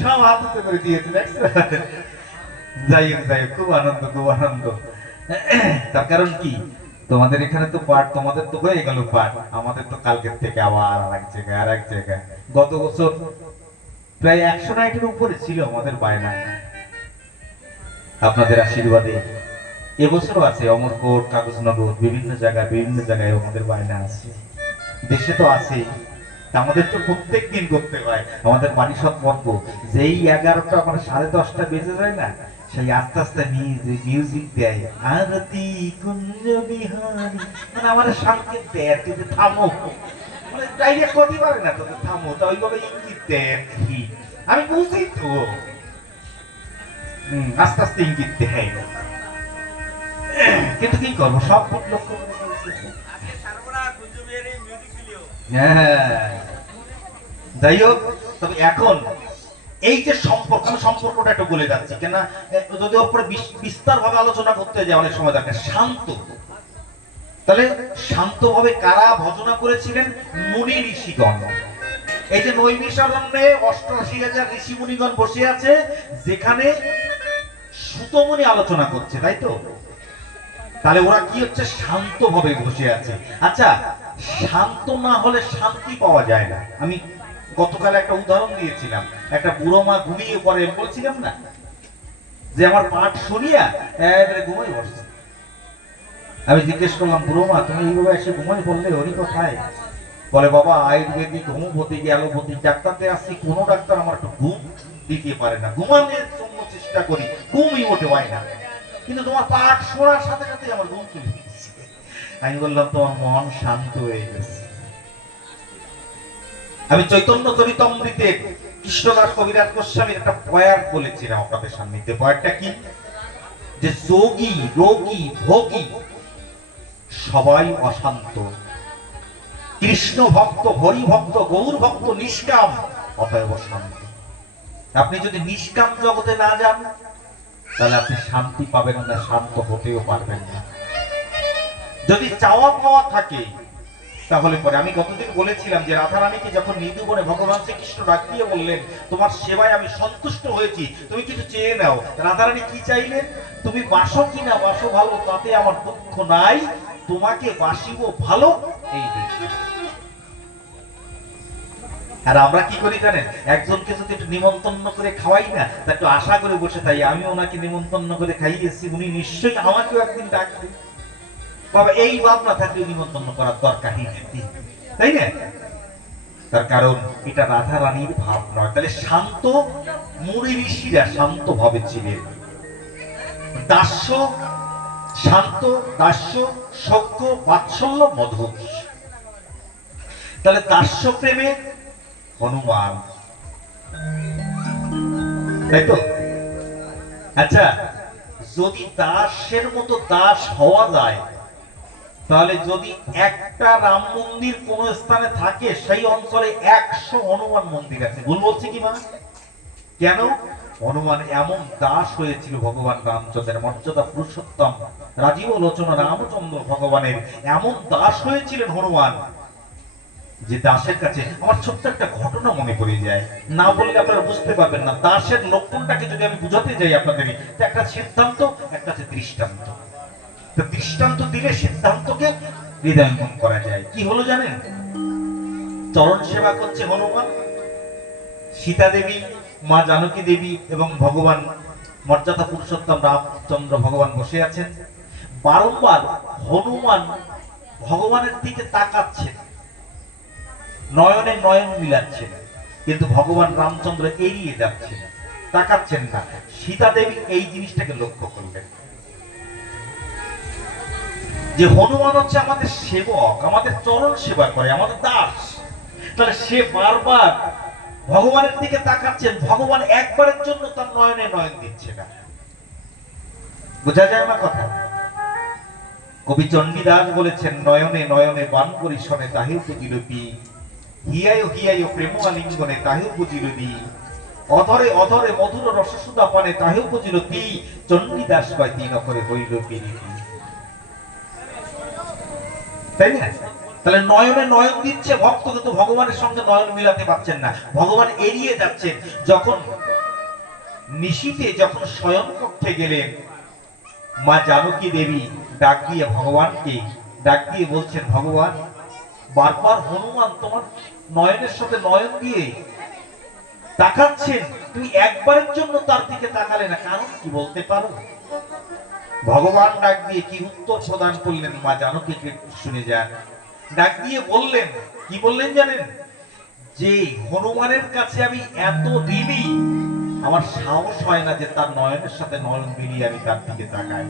সব হাত উঁচু করে দিয়েছে, দেখছো? যাই হোক যাই হোক, খুব আনন্দ, খুব আনন্দ। তার কারণ কি, তোমাদের এখানে তো পাঠ, তোমাদের তো হয়ে গেল পাঠ, আমাদের তো কালকের থেকে আবার আর এক জায়গায় আর এক জায়গায়। গত বছর প্রায় 100 নাইটের উপরে ছিল আমাদের বায়না, আপনাদের আশীর্বাদে। এবছরও আছে অমরকোট, কাগজনগর, বিভিন্ন জায়গায় আমাদের বায়না আছে। দেশে তো আছে, আমাদের তো প্রত্যেক দিন করতে হয়। আমাদের বাড়ি সম্পর্ক যেই 11টা মানে 10:30টা বেজে যায় না, সেই আস্তে আস্তে মিউজিক দেয়, আরতি কুঞ্জ বিহারী, মানে আমার সংকেত দেয় যে থামো, মানে ডাইরেক্ট করতে পারে না, তোকে থামো, তা ওইভাবে ইঙ্গিত দেয়। আমি বুঝি তো, আস্তে আস্তে ইঙ্গিত দেয়। কিন্তু কি করবো, সব লক্ষ্য করে। হ্যাঁ যাই হোক, তবে এখন এই যে সম্পর্ক, আমি সম্পর্কটা একটু বলে যাচ্ছি কেন, যদি ওপরে বিস্তার ভাবে আলোচনা করতে যায় অনেক সময় দরকার। শান্ত, তাহলে শান্তভাবে কারা ভজনা করেছিলেন? মুনি ঋষিগণ। এই যে নৈমিষারণ্যে 88,000 ঋষি মুনিগণ বসে আছে, যেখানে সুতমুনি আলোচনা করছে, তাই তো? তাহলে ওরা কি হচ্ছে? শান্তভাবে বসে আছে। আচ্ছা, শান্ত না হলে শান্তি পাওয়া যায় না। আমি গতকাল একটা উদাহরণ দিয়েছিলাম, একটা বুড়ো মা ঘুমিয়ে পড়ে, বলছিলাম না যে আমার পাঠ শুনিয়া একবারে ঘুমাই পড়ছে। আমি জিজ্ঞেস করলাম, বুড়ো মা তুমি এইভাবে এসে ঘুমাই পড়লে, হরি কোথায়? বলে বাবা আয়ুর্বেদিক, হোমিওপ্যাথিক, অ্যালোপ্যাথিক ডাক্তারদের আসছি, কোনো ডাক্তার আমার একটু ঘুম দিতে পারে না। ঘুমানোর জন্য চেষ্টা করি, ঘুমই মোটে হয় না, কিন্তু তোমার পাঠ শোনার সাথে সাথে আমার ঘুম চলে গেছে। আমি বললাম তোমার মন শান্ত হয়ে গেছে। আমি চৈতন্য চরিতামৃতের কৃষ্ণদাস কবিরাজ গোস্বামীর একটা পয়ার বলেছিলাম আপনাদের সামনে। পয়ারটা কি? যে যোগী, রোগী, ভোগী সবাই অশান্ত, কৃষ্ণ ভক্ত, হরি ভক্ত, গৌর ভক্ত নিষ্কাম, অতএব শান্ত। আপনি যদি নিষ্কাম জগতে না যান তাহলে আপনি শান্তি পাবেন না, শান্ত হতেও পারবেন না। যদি চাওয়া পাওয়া থাকে তাহলে পরে, আমি গতদিন বলেছিলাম যে রাধারানীকে যখন নিধুবনে ভগবান শ্রীকৃষ্ণ ডাক দিয়ে বললেন তোমার সেবায় আমি সন্তুষ্ট হয়েছি, তুমি কিছু চেয়ে নাও। রাধারানী কি চাইলেন? তুমি বাসো কিনা বাসো ভালো, তাতে আমার দুঃখ নাই, তোমাকে বাসিব ভালো, এই দেখি। আর আমরা কি করি জানেন? একজনকে যদি একটু নিমন্ত্রণ করে খাওয়াই না, তা একটু আশা করে বসে তাই আমি ওনাকে নিমন্ত্রণ করে খাইয়েছি, উনি নিশ্চয়ই আমাকেও একদিন ডাকবেন। বাবা এই ভাবনা থাকলে নিমন্ত্রণ করার দরকার নেই, তাই না? তার কারণ এটা রাধা রানীর ভাব নয়। তাহলে শান্ত মুনি ঋষিরা শান্ত ভাবে ছিলেন। দাস্য শান্ত, দাস্য সজ্ঞ, বাৎসল্য মধুর। তাহলে দাস্য প্রেমে হনুমান, তাই তো? আচ্ছা, যদি দাসের মতো দাস হওয়া যায়, তাহলে যদি একটা রাম মন্দির কোন স্থানে থাকে, সেই অঞ্চলে 100 হনুমান মন্দির আছে। ভুল বলছি কি মা? কেন? হনুমান এমন দাস হয়েছিল ভগবান রামচন্দ্রের, মর্যাদা পুরুষোত্তম রাজীব লোচন রামচন্দ্র ভগবানের এমন দাস হয়েছিলেন হনুমান, যে দাসের কাছে আমার ছোট্ট একটা ঘটনা মনে পড়ে যায়, না বললে আপনারা বুঝতে পারবেন না। দাসের লক্ষণটাকে যদি আমি বুঝাতে যাই আপনাদের, একটা সিদ্ধান্ত, একটা হচ্ছে দৃষ্টান্ত। তো দৃষ্টান্ত দিলে সিদ্ধান্তকে হৃদয়ঙ্গম করা যায়। কি হলো জানেন? চরণ সেবা করছে হনুমান, সীতা দেবী, মা জানকী দেবী এবং ভগবান মর্যাদা পুরুষোত্তম রামচন্দ্র ভগবান বসে আছেন। বারংবার হনুমান ভগবানের দিকে তাকাচ্ছেন, নয়নে নয়ন মিলাচ্ছেন, কিন্তু ভগবান রামচন্দ্র এড়িয়ে যাচ্ছেন, তাকাচ্ছেন না। সীতা দেবী এই জিনিসটাকে লক্ষ্য করলেন যে হনুমান হচ্ছে আমাদের সেবক, আমাদের চরণ সেবা করে, আমাদের দাস। তাহলে সে বারবার ভগবানের দিকে তাকাচ্ছেন, ভগবান একবারের জন্য তার নয়নে নয়ন দিচ্ছে না। বোঝা যায় না কথা? কবি চণ্ডীদাস বলেছেন, নয়নে নয়নে বান করি শনে তাহেও বুঝিলপি, হিয়ায় হিয়ায় প্রেম আলিঙ্গনে তাহেও বুঝিলবি, অধরে অধরে মধুর রসসুধা পানে তাহেও বুঝিলপি, চণ্ডীদাস কয় তিন অক্ষরে হইল পিরিতি। তাই না? তাহলে নয়নে নয়ন দিচ্ছে ভক্ত, কিন্তু ভগবানের সঙ্গে নয়ন মিলাতে পারছেন না, ভগবান এড়িয়ে যাচ্ছেন। যখন নিশীতে যখন শয়ন কক্ষে গেলেন, মা জানকী দেবী ডাক দিয়ে ভগবানকে ডাক দিয়ে বলছেন, ভগবান বারবার হনুমান তোমার নয়নের সাথে নয়ন দিয়ে তাকাচ্ছেন, তুমি একবারের জন্য তার দিকে তাকালে না, কারণ কি বলতে পারো? ভগবান ডাক দিয়ে কি উত্তর প্রদান করলেন মা জানকীকে শুনে যান। ডাক দিয়ে বললেন, কি বললেন জানেন? যে হনুমানের কাছে আমি এত ঋণী, আমার সাহস হয় না যে তার নয়নের সাথে নয়ন মিলিয়ে আমি তার দিকে তাকাই।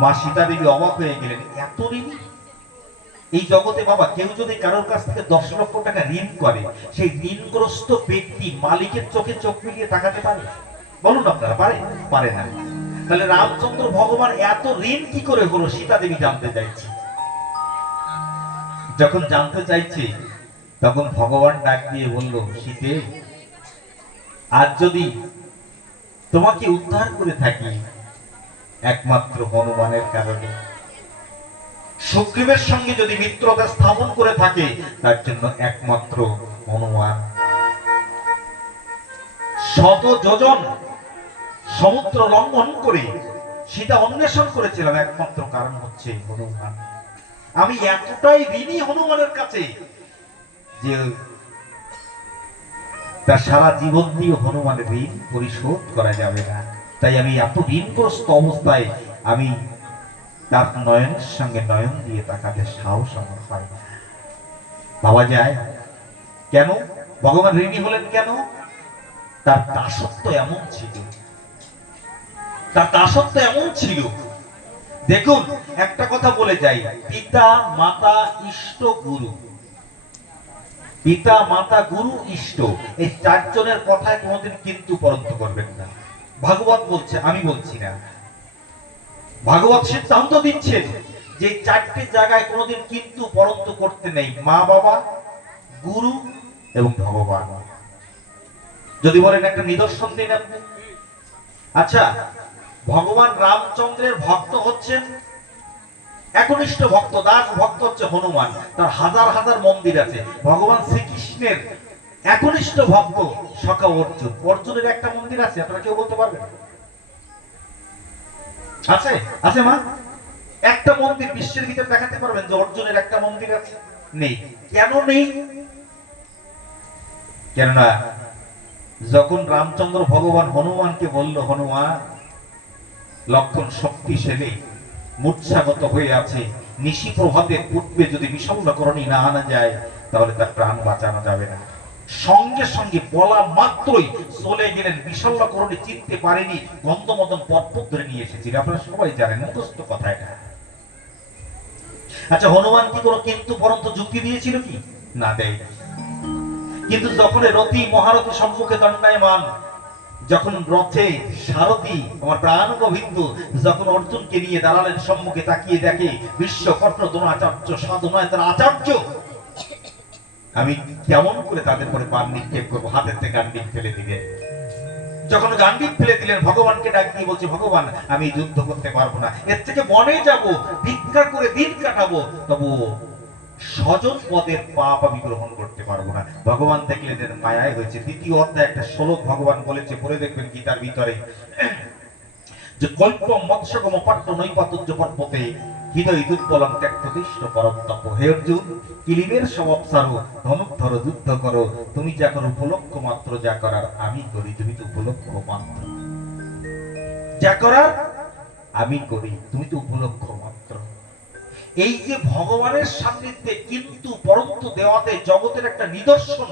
মা সীতা দেবী অবাক হয়ে গেলেন, এত ঋণী? এই জগতে বাবা কেউ যদি কারোর কাছ থেকে 10 লক্ষ টাকা ঋণ করে, সেই ঋণগ্রস্ত ব্যক্তি মালিকের চোখে চোখ মিলিয়ে তাকাতে পারে? বলুন আপনারা, পারে? পারে না। তাহলে রামচন্দ্র ভগবান এত ঋণ কি করে হলো, সীতা দেবী জানতে চাইছে। যখন জানতে চাইছে, তখন ভগবান ডাক দিয়ে বলল, সীতে আজ যদি তোমাকে উদ্ধার করে থাকি, একমাত্র হনুমানের কারণে। সুগ্রীবের সঙ্গে যদি মিত্রতা স্থাপন করে থাকে, তার জন্য একমাত্র হনুমান। শত যোজন সমুদ্র লঙ্ঘন করে সীতা অন্বেষণ করেছিলাম, একমাত্র কারণ হচ্ছে হনুমান। আমি এতটাই ঋণী হনুমানের কাছে যে তার সারা জীবন দিয়ে হনুমানের ঋণ পরিশোধ করা যাবে না। তাই আমি এত ঋণগ্রস্ত অবস্থায় আমি তার নয়নের সঙ্গে নয়ন দিয়ে তাকাতে সাহস আমার হয় না। ভাবা যায় কেন ভগবান ঋণী হলেন? কেন? তার দাসত্ব এমন ছিল, তার দাসত্ব এমন ছিল। দেখুন, একটা কথা বলে যাই, পিতা মাতা ইষ্ট গুরু, পিতা মাতা গুরু ইষ্ট, এই চারজনের কথায় কোনোদিন কিন্তু পরন্ত করবেন না। ভাগবত বলছে, আমি বলছি না, ভাগবত সিদ্ধান্ত দিচ্ছেন যে চারটি জায়গায় কোনোদিন কিন্তু পরন্ত করতে নেই, মা বাবা, গুরু এবং ভগবান। যদি বলেন একটা নিদর্শন দিন আপনি। আচ্ছা, ভগবান রামচন্দ্রের ভক্ত হচ্ছেন একনিষ্ঠ ভক্ত, দাস ভক্ত হচ্ছে হনুমান, তার হাজার হাজার মন্দির আছে। ভগবান শ্রীকৃষ্ণের একনিষ্ঠ ভক্ত সখা অর্জুন, অর্জুনের একটা মন্দির আছে, আপনারা কেউ বলতে পারবেন? আছে? আছে মা? একটা মন্দির বিশ্বের ভিতরে দেখাতে পারবেন যে অর্জুনের একটা মন্দির আছে? নেই। কেন নেই? কেননা যখন রামচন্দ্র ভগবান হনুমানকে বলল, হনুমান লক্ষণ শক্তিশালী, মূর্ছাগত হয়ে আছে, নিশি প্রভাতের পূর্বে যদি বিষল্যকরণী না আনা যায়, তাহলে তার প্রাণ বাঁচানো যাবে না। সঙ্গে সঙ্গে বলা মাত্রই চলে গেলেন। বিশল্যকরণী চিনতে পারেনি, গন্ধমদন পর্বত ধরে নিয়ে এসেছিল। আপনারা সবাই জানেন, মুখস্থ কথা এটা। আচ্ছা, হনুমান কি কোনো কিন্তু পরন্তু যুক্তি দিয়েছিল কি? না, দেয়। কিন্তু যখন রথি মহারথী সম্মুখে দণ্ডায়মান, যখন রথে সারথি আমার প্রাণ গোবিন্দ যখন অর্জুনকে নিয়ে দাঁড়ালেন সম্মুখে, তাকিয়ে দেখে বিশ্বকর্ণ দ্রোণাচার্য সাধু নয় তার আচার্য, আমি কেমন করে তাদের পরে বাণ নিক্ষেপ করবো? হাতের থেকে গান্ডিব ফেলে দিলেন। যখন গান্ডিব ফেলে দিলেন, ভগবানকে ডাক দিয়ে বলছে, ভগবান আমি যুদ্ধ করতে পারবো না, এর থেকে বনে যাব, ভিক্ষা করে দিন কাটাবো, তবু স্বজন পদের পাপ আমি গ্রহণ করতে পারবো না। ভগবান দেখলেন এর মায়ায় হয়েছে। দ্বিতীয় অধ্যায় একটা শ্লোক ভগবান বলেছে, পড়ে দেখবেন গীতার ভিতরে, যে কল্প মৎস্যগম পাট্য নৈপাতুজ্য পর্বতে হৃদয় দুর্বলম ত্যক্তদৃষ্ট পরন্তপ। হে অর্জুন, কিলিমের স্বভাব সারো, ধনুক ধরো, যুদ্ধ করো, তুমি যা করো উপলক্ষ মাত্র, যা করার আমি করি, তুমি তো উপলক্ষ মাত্র। যা করার আমি করি, তুমি তো উপলক্ষ মাত্র। এই যে ভগবানের সান্নিধ্যে কিন্তু পরন্তু দেওয়াতে জগতের একটা নিদর্শন,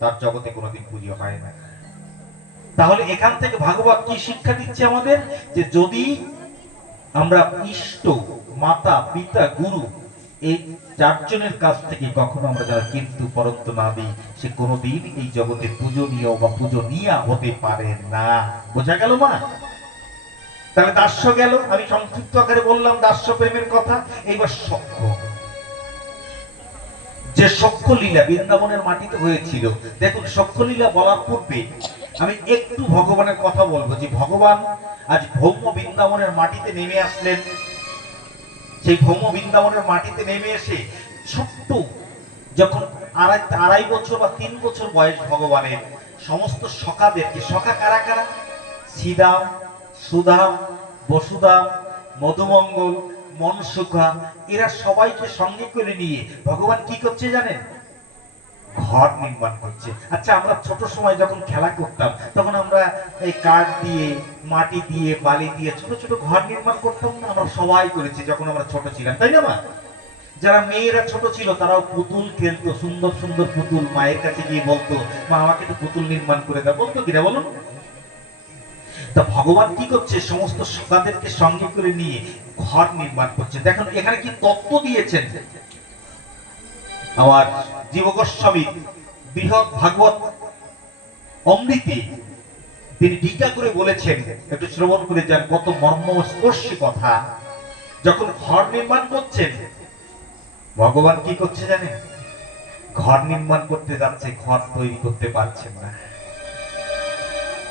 তার জগতে কোনোদিন পুজো হয় না। তাহলে এখান থেকে ভাগবত কি শিক্ষা দিচ্ছে আমাদের? যে যদি আমরা ইষ্ট, মাতা, পিতা, গুরু এই চারজনের কাছ থেকে কখনো আমরা যারা কিন্তু পরন্ত না দিই, সে কোনোদিন এই জগতে পূজনীয় বা পূজনীয়া হতে পারে না। বোঝা গেল মা? তাহলে দাস্য গেল, আমি সংক্ষিপ্ত আকারে বললাম দাস্য প্রেমের কথা। এইবার সখ্য, যে সখ্য লীলা বৃন্দাবনের মাটিতে হয়েছিল। দেখুন, সখ্য লীলা বলার পূর্বে আমি একটু ভগবানের কথা বলবো, যে ভগবান আজ ভৌম বৃন্দাবনের মাটিতে নেমে আসলেন। সেই ভৌম বৃন্দাবনের মাটিতে নেমে এসে ছোট্ট যখন আড়াই বছর বা 3 বছর বয়স ভগবানের, সমস্ত সখাদেরকে, সখা কারা কারা? শ্রীদাম, সুদাম, বসুদাম, মধুমঙ্গল, মনসুখা, এরা সবাইকে সঙ্গে করে নিয়ে ভগবান কি করছে জানেন? ঘর নির্মাণ করছে। আচ্ছা, আমরা ছোট সময় যখন খেলা করতাম, তখন আমরা এই কাঠ দিয়ে, মাটি দিয়ে, বালি দিয়ে ছোট ছোট ঘর নির্মাণ করতাম না? আমরা সবাই করেছি যখন আমরা ছোট ছিলাম, তাই না মা? যারা মেয়েরা ছোট ছিল তারাও পুতুল খেলতো, সুন্দর সুন্দর পুতুল, মায়ের কাছে গিয়ে বলতো, মা আমাকে একটু পুতুল নির্মাণ করে দাও, বলতো কিনা বলুন? তা ভগবান কি করছে? সমস্ত সখাদেরকে সঙ্গে করে নিয়ে ঘর নির্মাণ করছে। দেখুন এখানে কি তত্ত্ব দিয়েছেন আমার জীব গোস্বামী বৃহৎ ভাগবত অমৃতে, তিনি টিকা করে বলেছেন, একটু শ্রবণ করে যান, কত মর্মস্পর্শী কথা। যখন ঘর নির্মাণ করছেন, ভগবান কি করছে জানেন? ঘর নির্মাণ করতে যাচ্ছে, ঘর তৈরি করতে পারছেন না।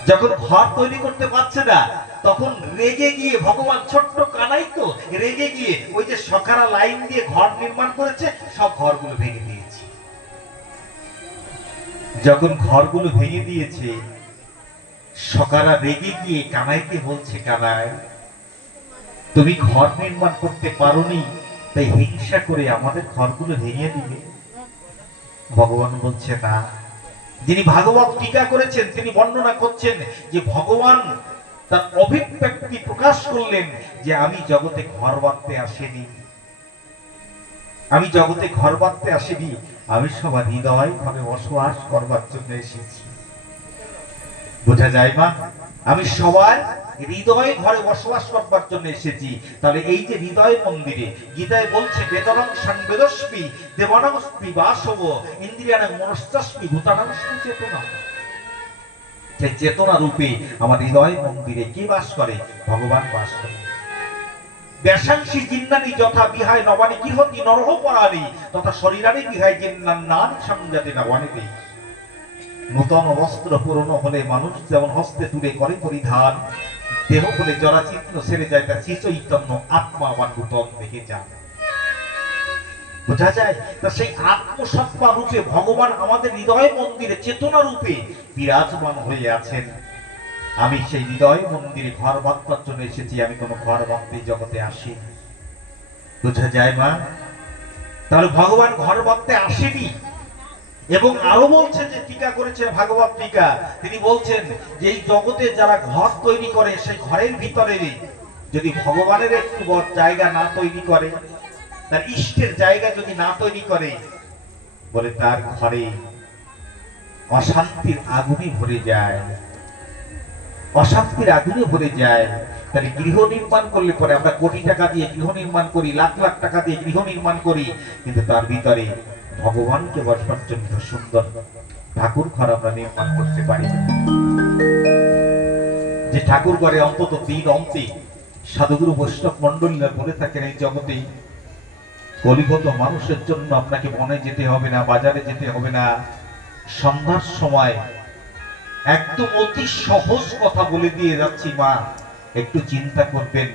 যখন ঘর তৈরি করতে পারছে না, তখন রেগে গিয়ে ভগবান, ছোট্ট কানাই তো, রেগে গিয়ে ওই যে সখারা লাইন দিয়ে ঘর নির্মাণ করেছে, সব ঘরগুলো ভেঙে দিয়েছে। যখন ঘরগুলো ভেঙে দিয়েছে, সখারা রেগে গিয়ে কানাইকে বলছে, কানাই তুমি ঘর নির্মাণ করতে পারোনি, তাই হিংসা করে আমাদের ঘরগুলো ভেঙে দিবে। ভগবান বলছে না। যিনি ভাগবত টিকা করেছেন তিনি বর্ণনা করছেন যে ভগবান তার অভিব্যক্তি প্রকাশ করলেন যে আমি জগতে ঘর বাঁধতে আসিনি, আমি জগতে ঘর বাঁধতে আসিনি, আমি সবার হৃদয় ঘরে বসবাস করবার জন্য এসেছি। বোঝা যায় মা? আমি সবার হৃদয়ে ঘরে বসবাস করবার জন্য এসেছি। তাহলে এই যে হৃদয় মন্দিরে, গীতায় বলছে বেদনং সংবেদস্মি দেবানংস্মি বাসব ইন্দ্রিয়াণং মনস্তাস্মি ভূতানংস্মি চেতনা। সেই চেতনা রূপে আমার হৃদয় মন্দিরে কে বাস করে? ভগবান বাস করে। ব্যাসাংশী জিন্নানি যথা বিহায় নবানি গৃহতি নরহ পরানি তথা শরীরানি বিহায় জিন্নান নান সংজাতি নবানিতে। নূতন বস্ত্র পুরনো হলে মানুষ যেমন হস্তে তুলে করে পরিধান, দেহ হলে জরাচিহ্ন ছেড়ে যায়, তার চৈতন্য আত্মা আবার নূতন দেখে যান। বোঝা যায়? তা সেই আত্মসত্তা রূপে ভগবান আমাদের হৃদয় মন্দিরে চেতনা রূপে বিরাজমান হয়ে আছেন। আমি সেই হৃদয় মন্দিরে ঘর বাঁধবার জন্য এসেছি, আমি কোনো ঘর বাঁধতে জগতে আসি। বোঝা যায় মা? তাহলে ভগবান ঘর বাঁধতে আসেনি। এবং আরো বলছেন, যে টিকা করেছেন ভাগবত টিকা, তিনি বলছেন যে এই জগতে যারা ঘর তৈরি করে, সেই ঘরের ভিতরে যদি ভগবানের একটু জায়গা না তৈরি করে, তার ইষ্টের জায়গা যদি না তৈরি করে, বলে তার ঘরে অশান্তির আগুনে ভরে যায়, অশান্তির আগুনে ভরে যায়। তাহলে গৃহ নির্মাণ করলে পরে আমরা কোটি টাকা দিয়ে গৃহ নির্মাণ করি, লাখ লাখ টাকা দিয়ে গৃহ নির্মাণ করি, কিন্তু তার ভিতরে ভগবানকে বসবার জন্য সুন্দর ঠাকুর ঘর আমরা নির্মাণ করতে পারি। যে ঠাকুর ঘরে অন্তত দিন অন্তে সাধুগুরু বৈষ্ণব মন্ডলীরা বলে থাকেন, এই জগতে কলিগত মানুষের জন্য আপনাকে বনে যেতে হবে না, বাজারে যেতে হবে না, সন্ধ্যার সময় একদম অতি সহজ কথা বলে দিয়ে যাচ্ছি, মা একটু চিন্তা করবেন,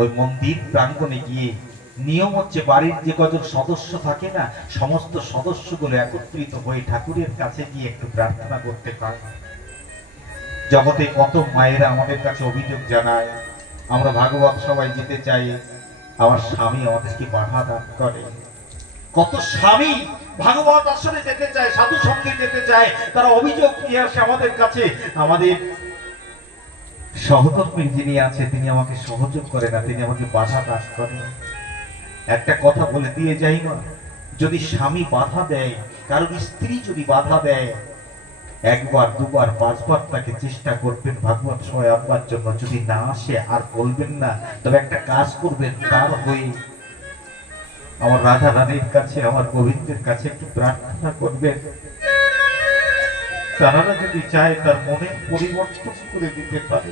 ওই মন্দির প্রাঙ্গণে গিয়ে নিয়ম হচ্ছে বাড়ির যে কজন সদস্য থাকে না, সমস্ত সদস্যগুলো একত্রিত হয়ে ঠাকুরের কাছে গিয়ে একটু প্রার্থনা করতে পারে। জগতে কত মায়েরা আমাদের কাছে অভিযোগ জানায়, আমরা ভাগবত সবাই যেতে চাই, আমার স্বামী আমাদেরকে বাধা দান করে। কত স্বামী ভাগবত আসরে যেতে চায়, সাধু সঙ্গে যেতে চায়, তারা অভিযোগ নিয়ে আসে আমাদের কাছে, আমাদের সহধর্মী যিনি আছে তিনি আমাকে সহযোগ করে না, তিনি আমাকে বাধা দান করেন। একটা কথা বলে দিয়ে যাই না, যদি স্বামী বাধা দেয়, কারণ স্ত্রী যদি বাধা দেয়, একবার দুবার পাঁচবার তাকে চেষ্টা করবেন ভাগবত সবাই আনবার জন্য, যদি না আসে আর বলবেন না, তবে একটা কাজ করবেন, তার হয়ে আমার রাধা রানীর কাছে, আমার গোবিন্দের কাছে একটু প্রার্থনা করবেন, তারা যদি চায় তার মনের পরিবর্তন করে দিতে পারে।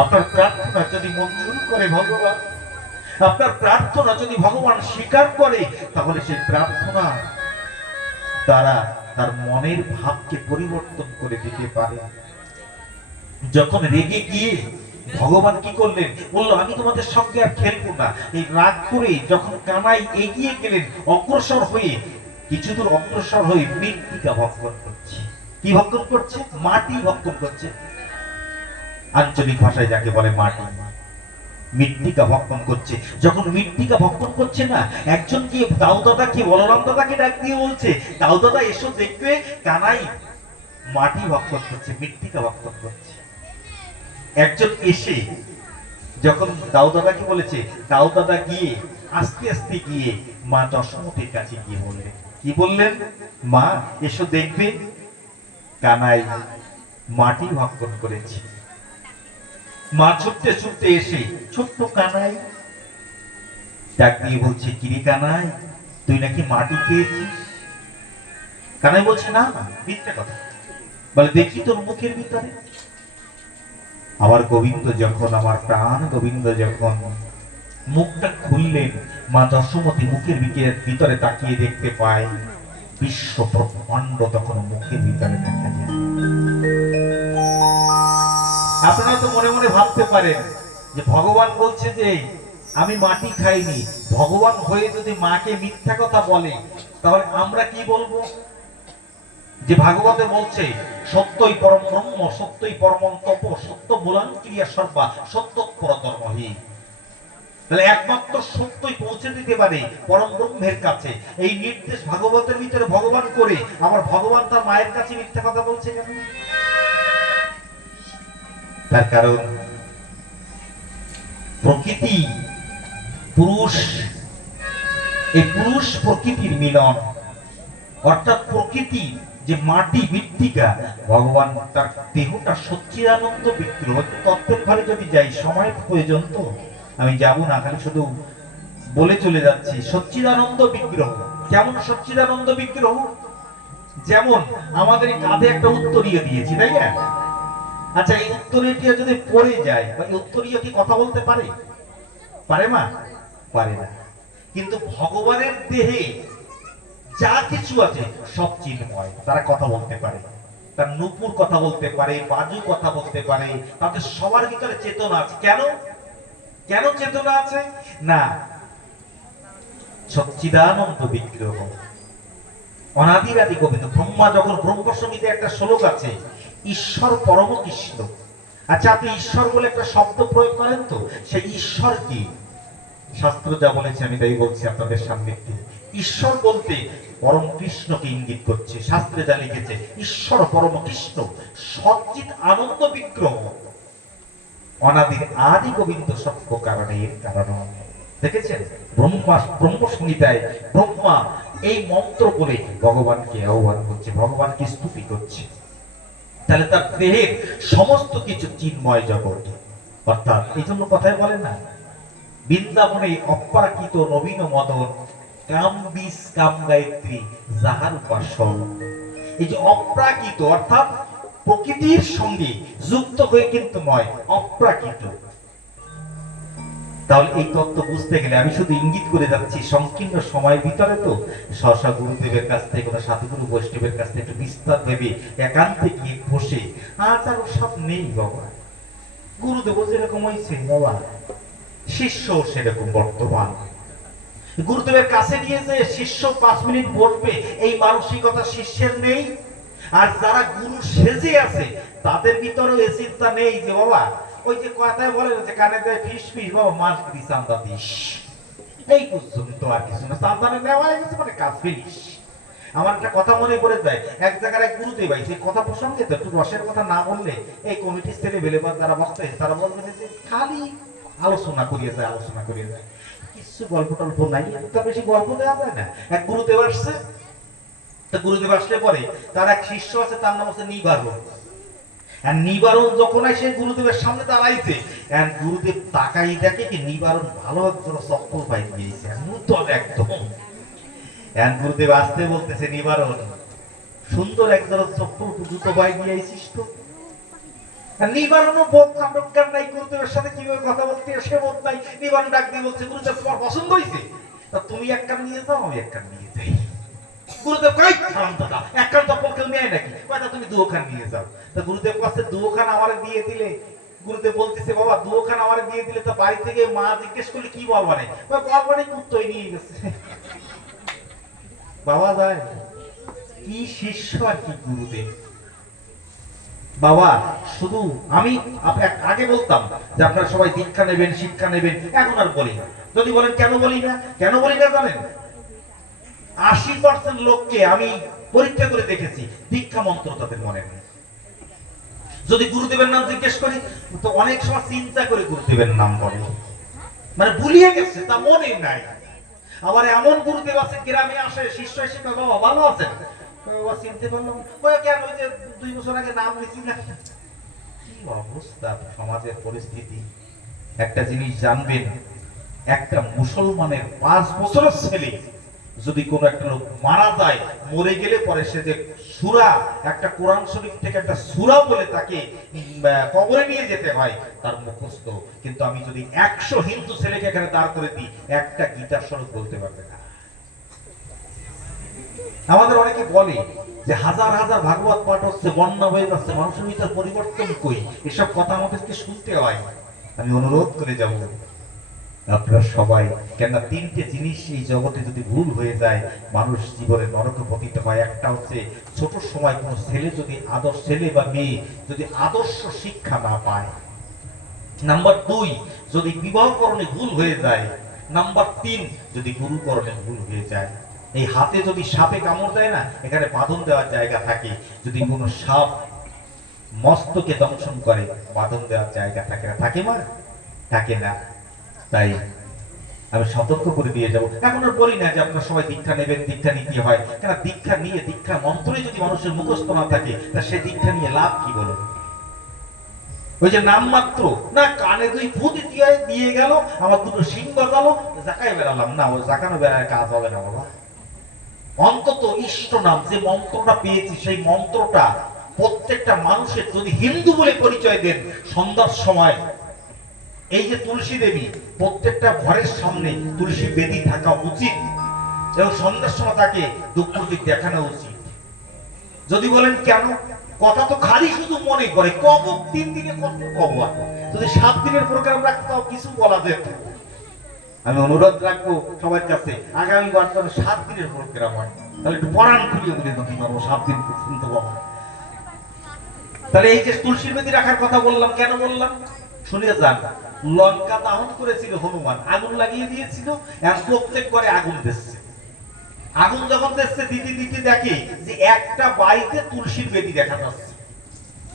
আপনার প্রার্থনা যদি মঞ্জুর করে ভগবান, আপনার প্রার্থনা যদি ভগবান স্বীকার করে, তাহলে সেই প্রার্থনা তারা তার মনের ভাবকে পরিবর্তন করে দিতে পারে। যখন রেগে গিয়ে ভগবান কি করলেন, বললো আমি তোমাদের সঙ্গে আর খেলবো না, এই রাগ করে যখন কানাই এগিয়ে গেলেন, অগ্রসর হয়ে কিছু দূর অগ্রসর হয়ে মৃত্তিকা ভক্ষণ করছে। কি ভক্ষণ করছে? মাটি ভক্ষণ করছে, আঞ্চলিক ভাষায় যাকে বলে মাটি, মৃত্তিকা ভক্ষণ করছে। যখন মৃত্তিকা ভক্ষণ করছে না, একজন গিয়ে দাউ দাদাকে, বলরাম দাদাকে ডাক দিয়ে বলছে, দাউ দাদা এসো দেখবে, কানাই মাটি ভক্ষণ করছে, মৃত্তিকা ভক্ষণ করছে। একজন এসে যখন দাউ দাদাকে বলেছে, দাউ দাদা গিয়ে আস্তে আস্তে গিয়ে মা যশোমতীর কাছে গিয়ে বললেন, কি বললেন? মা এসো দেখবে, কানাই মাটি ভক্ষণ করেছে। মা ছুটতে ছুটতে এসে ছোট্ট কানাই ডাক দিয়ে বলছে, কিরে কানাই, তুই নাকি মাটি খেয়েছিস? কানাই বলছে, না মিথ্যা কথা। বলে, দেখি তোর মুখের ভিতরে। আমার গোবিন্দ যখন, আমার প্রাণ গোবিন্দ যখন মুখটা খুললেন, মা যশোমতী মুখের ভিতরে তাকিয়ে দেখতে পায় বিশ্ব ব্রহ্মাণ্ড তখন মুখের ভিতরে দেখা যায়। আপনারা তো মনে মনে ভাবতে পারেন যে ভগবান বলছে যে আমি মাটি খাইনি, ভগবান হয়ে যদি মাকে মিথ্যা কথা বলে, তাহলে আমরা কি বলবো? যে ভাগবতে বলছে সত্যই পরম ব্রহ্ম, সত্যই পরম তপ, সত্য মূলাং ক্রিয়া সর্বা, সত্য পরধর্মহি। তাহলে একমাত্র সত্যই পৌঁছে দিতে পারে পরম ব্রহ্মের কাছে, এই নির্দেশ ভাগবতের ভিতরে ভগবান করে, আবার ভগবান তার মায়ের কাছে মিথ্যা কথা বলছে কেন? তার কারণ প্রকৃতি পুরুষ, এই পুরুষ প্রকৃতির মিলন, অর্থাৎ প্রকৃতি যে মাটি মৃত্তিকা, ভগবান তার দেহটা সচ্চিদানন্দ বিগ্রহ। তত্ত্বের ঘরে যদি যাই, সময়ের প্রয়োজন তো আমি যাব না, খালি শুধু বলে চলে যাচ্ছি। সচ্চিদানন্দ বিগ্রহ কেমন? সচ্চিদানন্দ বিগ্রহ যেমন আমাদের কাঁধে একটা উত্তরীয় দিয়েছি, তাই না? আচ্ছা, এই উত্তরীয়টা যদি পড়ে যায়, বা এই উত্তরীয় কি কথা বলতে পারে? পারে মা? পারে না। কিন্তু ভগবানের দেহে যা কিছু আছে সব চিন্ময়, তারা কথা বলতে পারে। তার নূপুর কথা বলতে পারে, বাজু কথা বলতে পারে, তাদের সবার ভিতরে চেতনা আছে। কেন? কেন চেতনা আছে? না, সচ্চিদানন্দ বিগ্রহ, অনাদিরাদি গোবিন্দ। ব্রহ্মা যখন ব্রহ্ম সঙ্গীতে একটা শ্লোক আছে, ঈশ্বর পরম কৃষ্ণ। আচ্ছা, আপনি ঈশ্বর বলে একটা শব্দ প্রয়োগ করেন তো, সেই ঈশ্বর কি? শাস্ত্র যা বলেছে আমি তাই বলছি আপনাদের সামনে। ঈশ্বর বলতে পরম কৃষ্ণকে ইঙ্গিত করছে। শাস্ত্রে যা লিখেছে, ঈশ্বর পরম কৃষ্ণ, সচ্চিৎ আনন্দ বিগ্রহ, অনাদির আদি গোবিন্দ সত্য কারণে এর কারণ। দেখেছেন ব্রহ্ম সংহিতায় ব্রহ্মা এই মন্ত্র বলে ভগবানকে আহ্বান করছে, ভগবানকে স্তুতি করছে। তাহলে তার দেহের সমস্ত কিছু চিন্ময় জগৎ। অর্থাৎ এই জন্য কথায় বলে না, বৃন্দাবনে অপ্রাকৃত নবীন মদন, কাম বিষ কাম গায়ত্রী যাহার উপাসন। এই যে অপ্রাকৃত অর্থাৎ প্রকৃতির সঙ্গে যুক্ত হয়ে কিন্তু নয়, অপ্রাকৃত। তাহলে এই তত্ত্ব বুঝতে গেলে আমি শুধু ইঙ্গিত করে যাচ্ছি, সংকীর্ণ সময়ের ভিতরে তো সহসা গুরুদেবের কাছ থেকে, কোনো সাধুগুরু বৈষ্ণবের কাছ থেকে একটু বিস্তার ভেবে একান্তে গিয়ে বসে, আজ আর সব নেই বাবা। গুরুদেব যেরকম হয়েছে বাবা, শিষ্য সেরকম বর্তমান। গুরুদেবের কাছে গিয়ে যে শিষ্য 5 মিনিট বসবে এই মানসিকতা শিষ্যের নেই। আর যারা গুরু সেজে আছে তাদের ভিতরেও এই চিন্তা নেই যে বাবা, ওই যে কথায় বলে যে কানে দেয় ফিস ফিস, বাবা মাস দিস চান্দা দিস, এই পর্যন্ত আর কিছু না। চান্দানে নেওয়া হয়ে গেছে মানে কাজ ফিনিস। আমার একটা কথা মনে পড়ে যায়, এক জায়গায় এক গুরুদেব ভাই, সেই কথা প্রসঙ্গে তো একটু রসের কথা না বললে এই কমিটির ছেলে বেলে বা যারা বক্তা তারা বলবে যে খালি আলোচনা করিয়ে যায়, আলোচনা করিয়ে যায়, কিছু গল্প টল্প নাই, তো বেশি গল্প দেওয়া যায় না। এক গুরুদেব আসছে, তো গুরুদেব আসলে পরে তার এক শিষ্য আছে, তার নাম হচ্ছে নিবারণ। নিবারণ যখন এসে গুরুদেবের সামনে দাঁড়াইছে, গুরুদেব তাকাই দেখে কি নিবারণ ভালো একজন চপ্পল পাই দিয়েছে, নূতন একদম। গুরুদেব আসতে বলতেছে, নিবারণ সুন্দর একজন চপ্পল জুতো পাই দিয়েছিস তো। নিবারণও বোধ কাণ্ডজ্ঞান নাই, গুরুদেবের সাথে কিভাবে কথা বলতে সে বোধ নাই। নিবারণ ডাক দিয়ে বলছে, গুরুদেব তোমার পছন্দ হয়েছে, তা তুমি এক কান নিয়ে যাও, আমি এক কান নিয়ে যাই। গুরুদেব কই খান দাদা, এক কান চপ্পল কেউ নেয় নাকি, কয়টা তুমি 2 খান নিয়ে যাও। তা গুরুদেব কাছে 2 খান আমারে দিয়ে দিলে, গুরুদেব বলতেছে, বাবা 2 খান আমারে দিয়ে দিলে তো বাড়ি থেকে মা জিজ্ঞেস করলে কি বলবা রে, বলবা রে কুত্তই নিয়ে গেছে। বাবা যায় কি শিষ্য আর কি গুরুদেব। বাবা শুধু আমি আগে বলতাম যে আপনারা সবাই দীক্ষা নেবেন, শিক্ষা নেবেন, এখন আর বলি না। যদি বলেন কেন বলি না, কেন বলি না জানেন, 80% লোককে আমি পরীক্ষা করে দেখেছি দীক্ষা মন্ত্র তাদের মনে নেই। যদি গুরুদেবের নাম জিজ্ঞেস করি তো অনেক সময় চিন্তা করে গুরুদেবের নাম বলে, মানে ভুলিয়ে গেছে, তা মনে নাই। আবার এমন গুরুদেব আছে গ্রামে আসে, শিষ্য এসে বাবা ভালো আছেন, বাবা চিনতে পারলাম, কেন ওই যে 2 বছর আগে নাম লিখি না। কি অবস্থা সমাজের পরিস্থিতি। একটা জিনিস জানবেন, একটা মুসলমানের 5 বছরের ছেলে যদি কোনো একটা লোক মারা যায়, মরে গেলে পরে সে যে সূরা, একটা কোরআন শরীফ থেকে একটা সূরা বলে তাকে কবরে নিয়ে যেতে হয়, তার মুখস্থ। কিন্তু আমি যদি 100 হিন্দু ছেলেকে এখানে দাঁড় করে দিই, একটা গীতার স্বরূপ বলতে পারবে না। আমাদের অনেকে বলে যে হাজার হাজার ভাগবত পাঠ হচ্ছে, বন্যা হয়ে যাচ্ছে, মানুষের ভিতর পরিবর্তন কই, এসব কথা আমাদেরকে শুনতে হয়। আমি অনুরোধ করে যাব আপনারা সবাই, কেন 3টে জিনিস এই জগতে যদি ভুল হয়ে যায় মানুষ জীবনে নরকে পতিত হয়। একটা হচ্ছে ছোট সময় কোনো ছেলে যদি ছেলে বা মেয়ে যদি আদর্শ শিক্ষা না পায়। নাম্বার 2 যদি বিবাহকরণে ভুল হয়ে যায়। নাম্বার 3 যদি গুরুকরণে ভুল হয়ে যায়। এই হাতে যদি সাপে কামড় দেয় না, এখানে বাঁধন দেওয়ার জায়গা থাকে। যদি কোনো সাপ মস্তকে দংশন করে, বাঁধন দেওয়ার জায়গা থাকে না, থাকে মা, থাকে না। তাই আমি সতর্ক করে দিয়ে যাবো। এখন আর বলি না যে আপনারা সবাই দীক্ষা নেবেন, দীক্ষা নিতে হয় কেন, দীক্ষা নিয়ে দীক্ষা মন্ত্রে যদি মানুষের মুখস্থ না থাকে, তা সে দীক্ষা নিয়ে লাভ কি বলো? ওই যে নাম মাত্র না, কানে 2 ফুট দিয়ে গেল, আমার 2টো শিং গজালো, জাকায় বেড়ালাম না, ওই জাকানো বেড়ায় কাজ হবে না বাবা। অন্তত ইষ্ট নাম যে মন্ত্রটা পেয়েছি, সেই মন্ত্রটা প্রত্যেকটা মানুষের যদি হিন্দু বলে পরিচয় দেন, সন্ধ্যার সময় এই যে তুলসী দেবী, প্রত্যেকটা ঘরের সামনে তুলসী বেদি থাকা উচিত, এবং সন্ধ্যার সময় তাকে দুঃখটি দেখানো উচিত। যদি বলেন কেন, কথা তো খালি শুধু মনে করে, কব 3 দিনে কত কব, যদি 7 দিনের প্রোগ্রাম রাখতে কিছু বলা যেত। আমি অনুরোধ রাখবো সবার কাছে, আগামীবার 7 দিনের প্রোগ্রাম হয়, তাহলে একটু পড়ান খুলিয়ে বলে দিতে পারবো, 7 দিন শুনতে পাবো। তাহলে এই যে তুলসীর বেদি রাখার কথা বললাম, কেন বললাম শুনে যান। লঙ্কা দাহন করেছিল হনুমান, আগুন লাগিয়ে দিয়েছিল, প্রত্যেক ঘরে আগুন দিচ্ছে। আগুন যখন দিচ্ছে দিতে দিতে দেখে যে একটা বাড়িতে তুলসীর বেদি দেখা যাচ্ছে।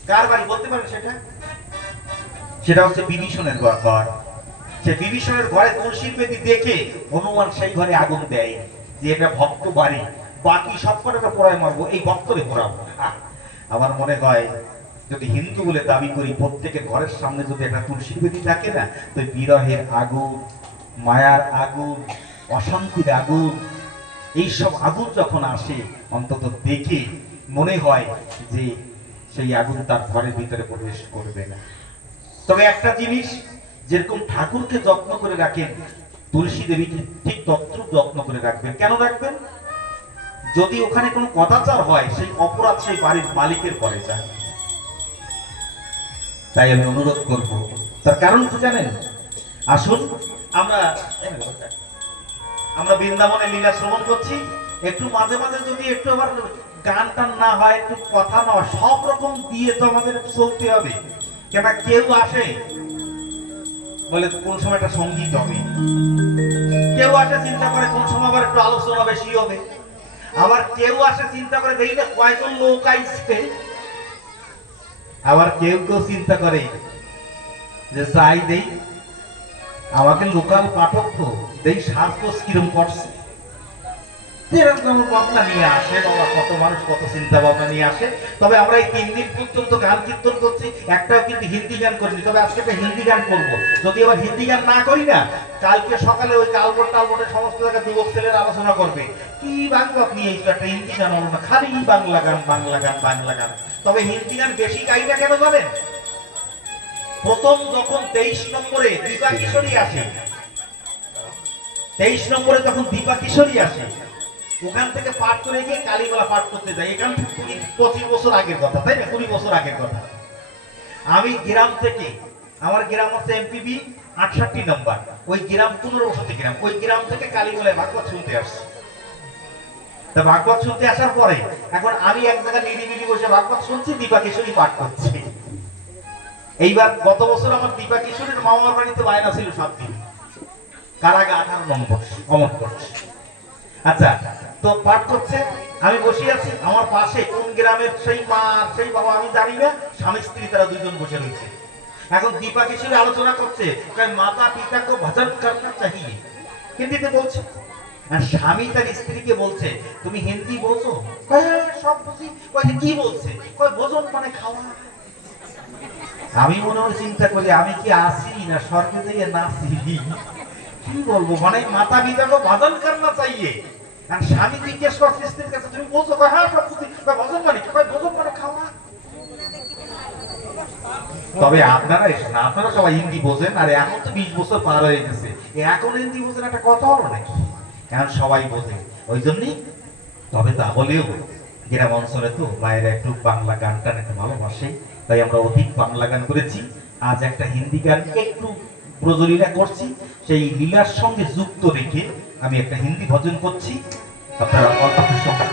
কার বাড়ি বলতে পারেন সেটা? সেটা হচ্ছে বিভীষণের ঘর। সে বিভীষণের ঘরে তুলসীর বেদি দেখে হনুমান সেই ঘরে আগুন দেয়। যে এটা ভক্ত বাড়ি, বাকি সব কটাকে পোড়ায় মারবো, এই ভক্তরে পোড়াবো। আমার মনে হয় যদি হিন্দু বলে দাবি করি, প্রত্যেকের ঘরের সামনে যদি একটা তুলসীর বেদি থাকে না, তো বিরহের আগুন, মায়ার আগুন, অশান্তির আগুন, এইসব আগুন যখন আসে অন্তত দেখে মনে হয় যে সেই আগুন তার ঘরের ভিতরে প্রবেশ করবে না। তবে একটা জিনিস, যেরকম ঠাকুরকে যত্ন করে রাখেন, তুলসী দেবীকে ঠিক তদ্রূপ যত্ন করে রাখবেন। কেন রাখবেন? যদি ওখানে কোনো কদাচার হয়, সেই অপরাধ সেই বাড়ির মালিকের করে যায়। তাই আমি অনুরোধ করব, তার কারণ কি জানেন? আসুন আমরা বৃন্দাবনে লীলা শ্রবণ করছি, একটু মাঝে মাঝে যদি একটু আবার গান টান না হয়, একটু কথা না হয়, সব রকম দিয়ে তো আমাদের চলতে হবে। কেন কেউ আসে বলে কোন সময় একটা সঙ্গীত হবে, কেউ আসে চিন্তা করে কোন সময় আবার একটু আলোচনা বেশি হবে, আবার কেউ আসে চিন্তা করে দেখি না কয়জন লোক আইছে, আবার কেউ কেউ চিন্তা করে যে চাই দেই আমাকে লোকাল পাঠক তো দেই সাজগোজ কিরম করছে, এরকম ভাবনা নিয়ে আসে বাবা, কত মানুষ কত চিন্তা ভাবনা নিয়ে আসে। তবে আমরা এই 3 দিন পর্যন্ত গান কীর্তন করছি, একটাও কিন্তু হিন্দি গান করিনি। তবে আজকে একটা হিন্দি গান করবো। যদি আবার হিন্দি গান না করি না, কালকে সকালে ওই কালবোর্ড টালবোর্ডের সমস্ত জায়গায় যুবক ছেলেরা আলোচনা করবে কি বাংলা নিয়ে একটা হিন্দি গান হলো না, খালি বাংলা গান বাংলা গান বাংলা গান। তবে হিন্দি গান বেশি গাই না কেন জানেন? প্রথম যখন 23 নম্বরে দীপা কিশোরী আসে, 23 নম্বরে যখন দীপা কিশোরী আসে, ওখান থেকে পাঠ করে গিয়ে কালীমেলা পাঠ করতে যাই। এখান থেকে 25 বছর আগের কথা, তাই না? 20 বছর আগের কথা। আমি গ্রাম থেকে, আমার গ্রাম হচ্ছে এমপিবি 68 নম্বর, ওই গ্রাম 15 বছর গ্রাম, ওই গ্রাম থেকে কালীমেলায় ভাগবত শুনতে আসছি। তা ভাগবত শুনতে আসার পরে এখন আমি এক জায়গায় নিরিবিলি বসে ভাগবত শুনছি, দীপা কিশোরী পাঠ করছি। এইবার গত বছর আমার দীপা কিশোরীর মামার বাড়িতে বায়না ছিল 7 দিন, কারাগা 18 নম্বর অমর করছে। আচ্ছা, তো পাঠ করছে, আমি বসে আছি, আমার পাশে কোন গ্রামের সেই মা সেই বাবা আমি জানি না, স্বামী স্ত্রী তারা দুজন বসে রয়েছে। এখন দীপা কিশোরী আলোচনা করছে, মাতা পিতা কো ভজন করনা চাহিয়ে, হিন্দিতে বলছে। আর স্বামী তার স্ত্রীকে বলছে, তুমি হিন্দি বোঝো? সব বুঝি। কি বলছে? ভোজন মানে খাওয়া। আমি মনে হয় চিন্তা করি, আমি কি আসি না স্বর্গে থেকে নাচি? কি বলবো, মানে মাতা পিতা কো ভজন করনা চাইয়ে। আর স্বামী জিজ্ঞেস করছে স্ত্রীর কাছে, তুমি বলছো? হ্যাঁ সব বুঝি। ভজন মানে কি? ভজন মানে খাওয়া। তবে আপনারা সবাই হিন্দি বোঝেন, আর এখন তো 20 বছর পার হয়ে গেছে, এখন হিন্দি বোঝেন একটা কথা হলো নাকি? এখন সবাই বোঝে, ওই জন্যই। তবে তা বলেও গ্রাম অঞ্চলে তো মায়েরা একটু বাংলা গান টান একটু ভালোবাসে, তাই আমরা অধিক বাংলা গান করেছি। আজ একটা হিন্দি গান একটু প্রজলীলা করছি, সেই লীলার সঙ্গে যুক্ত রেখে আমি একটা হিন্দি ভজন করছি। আপনারা অল্প সময়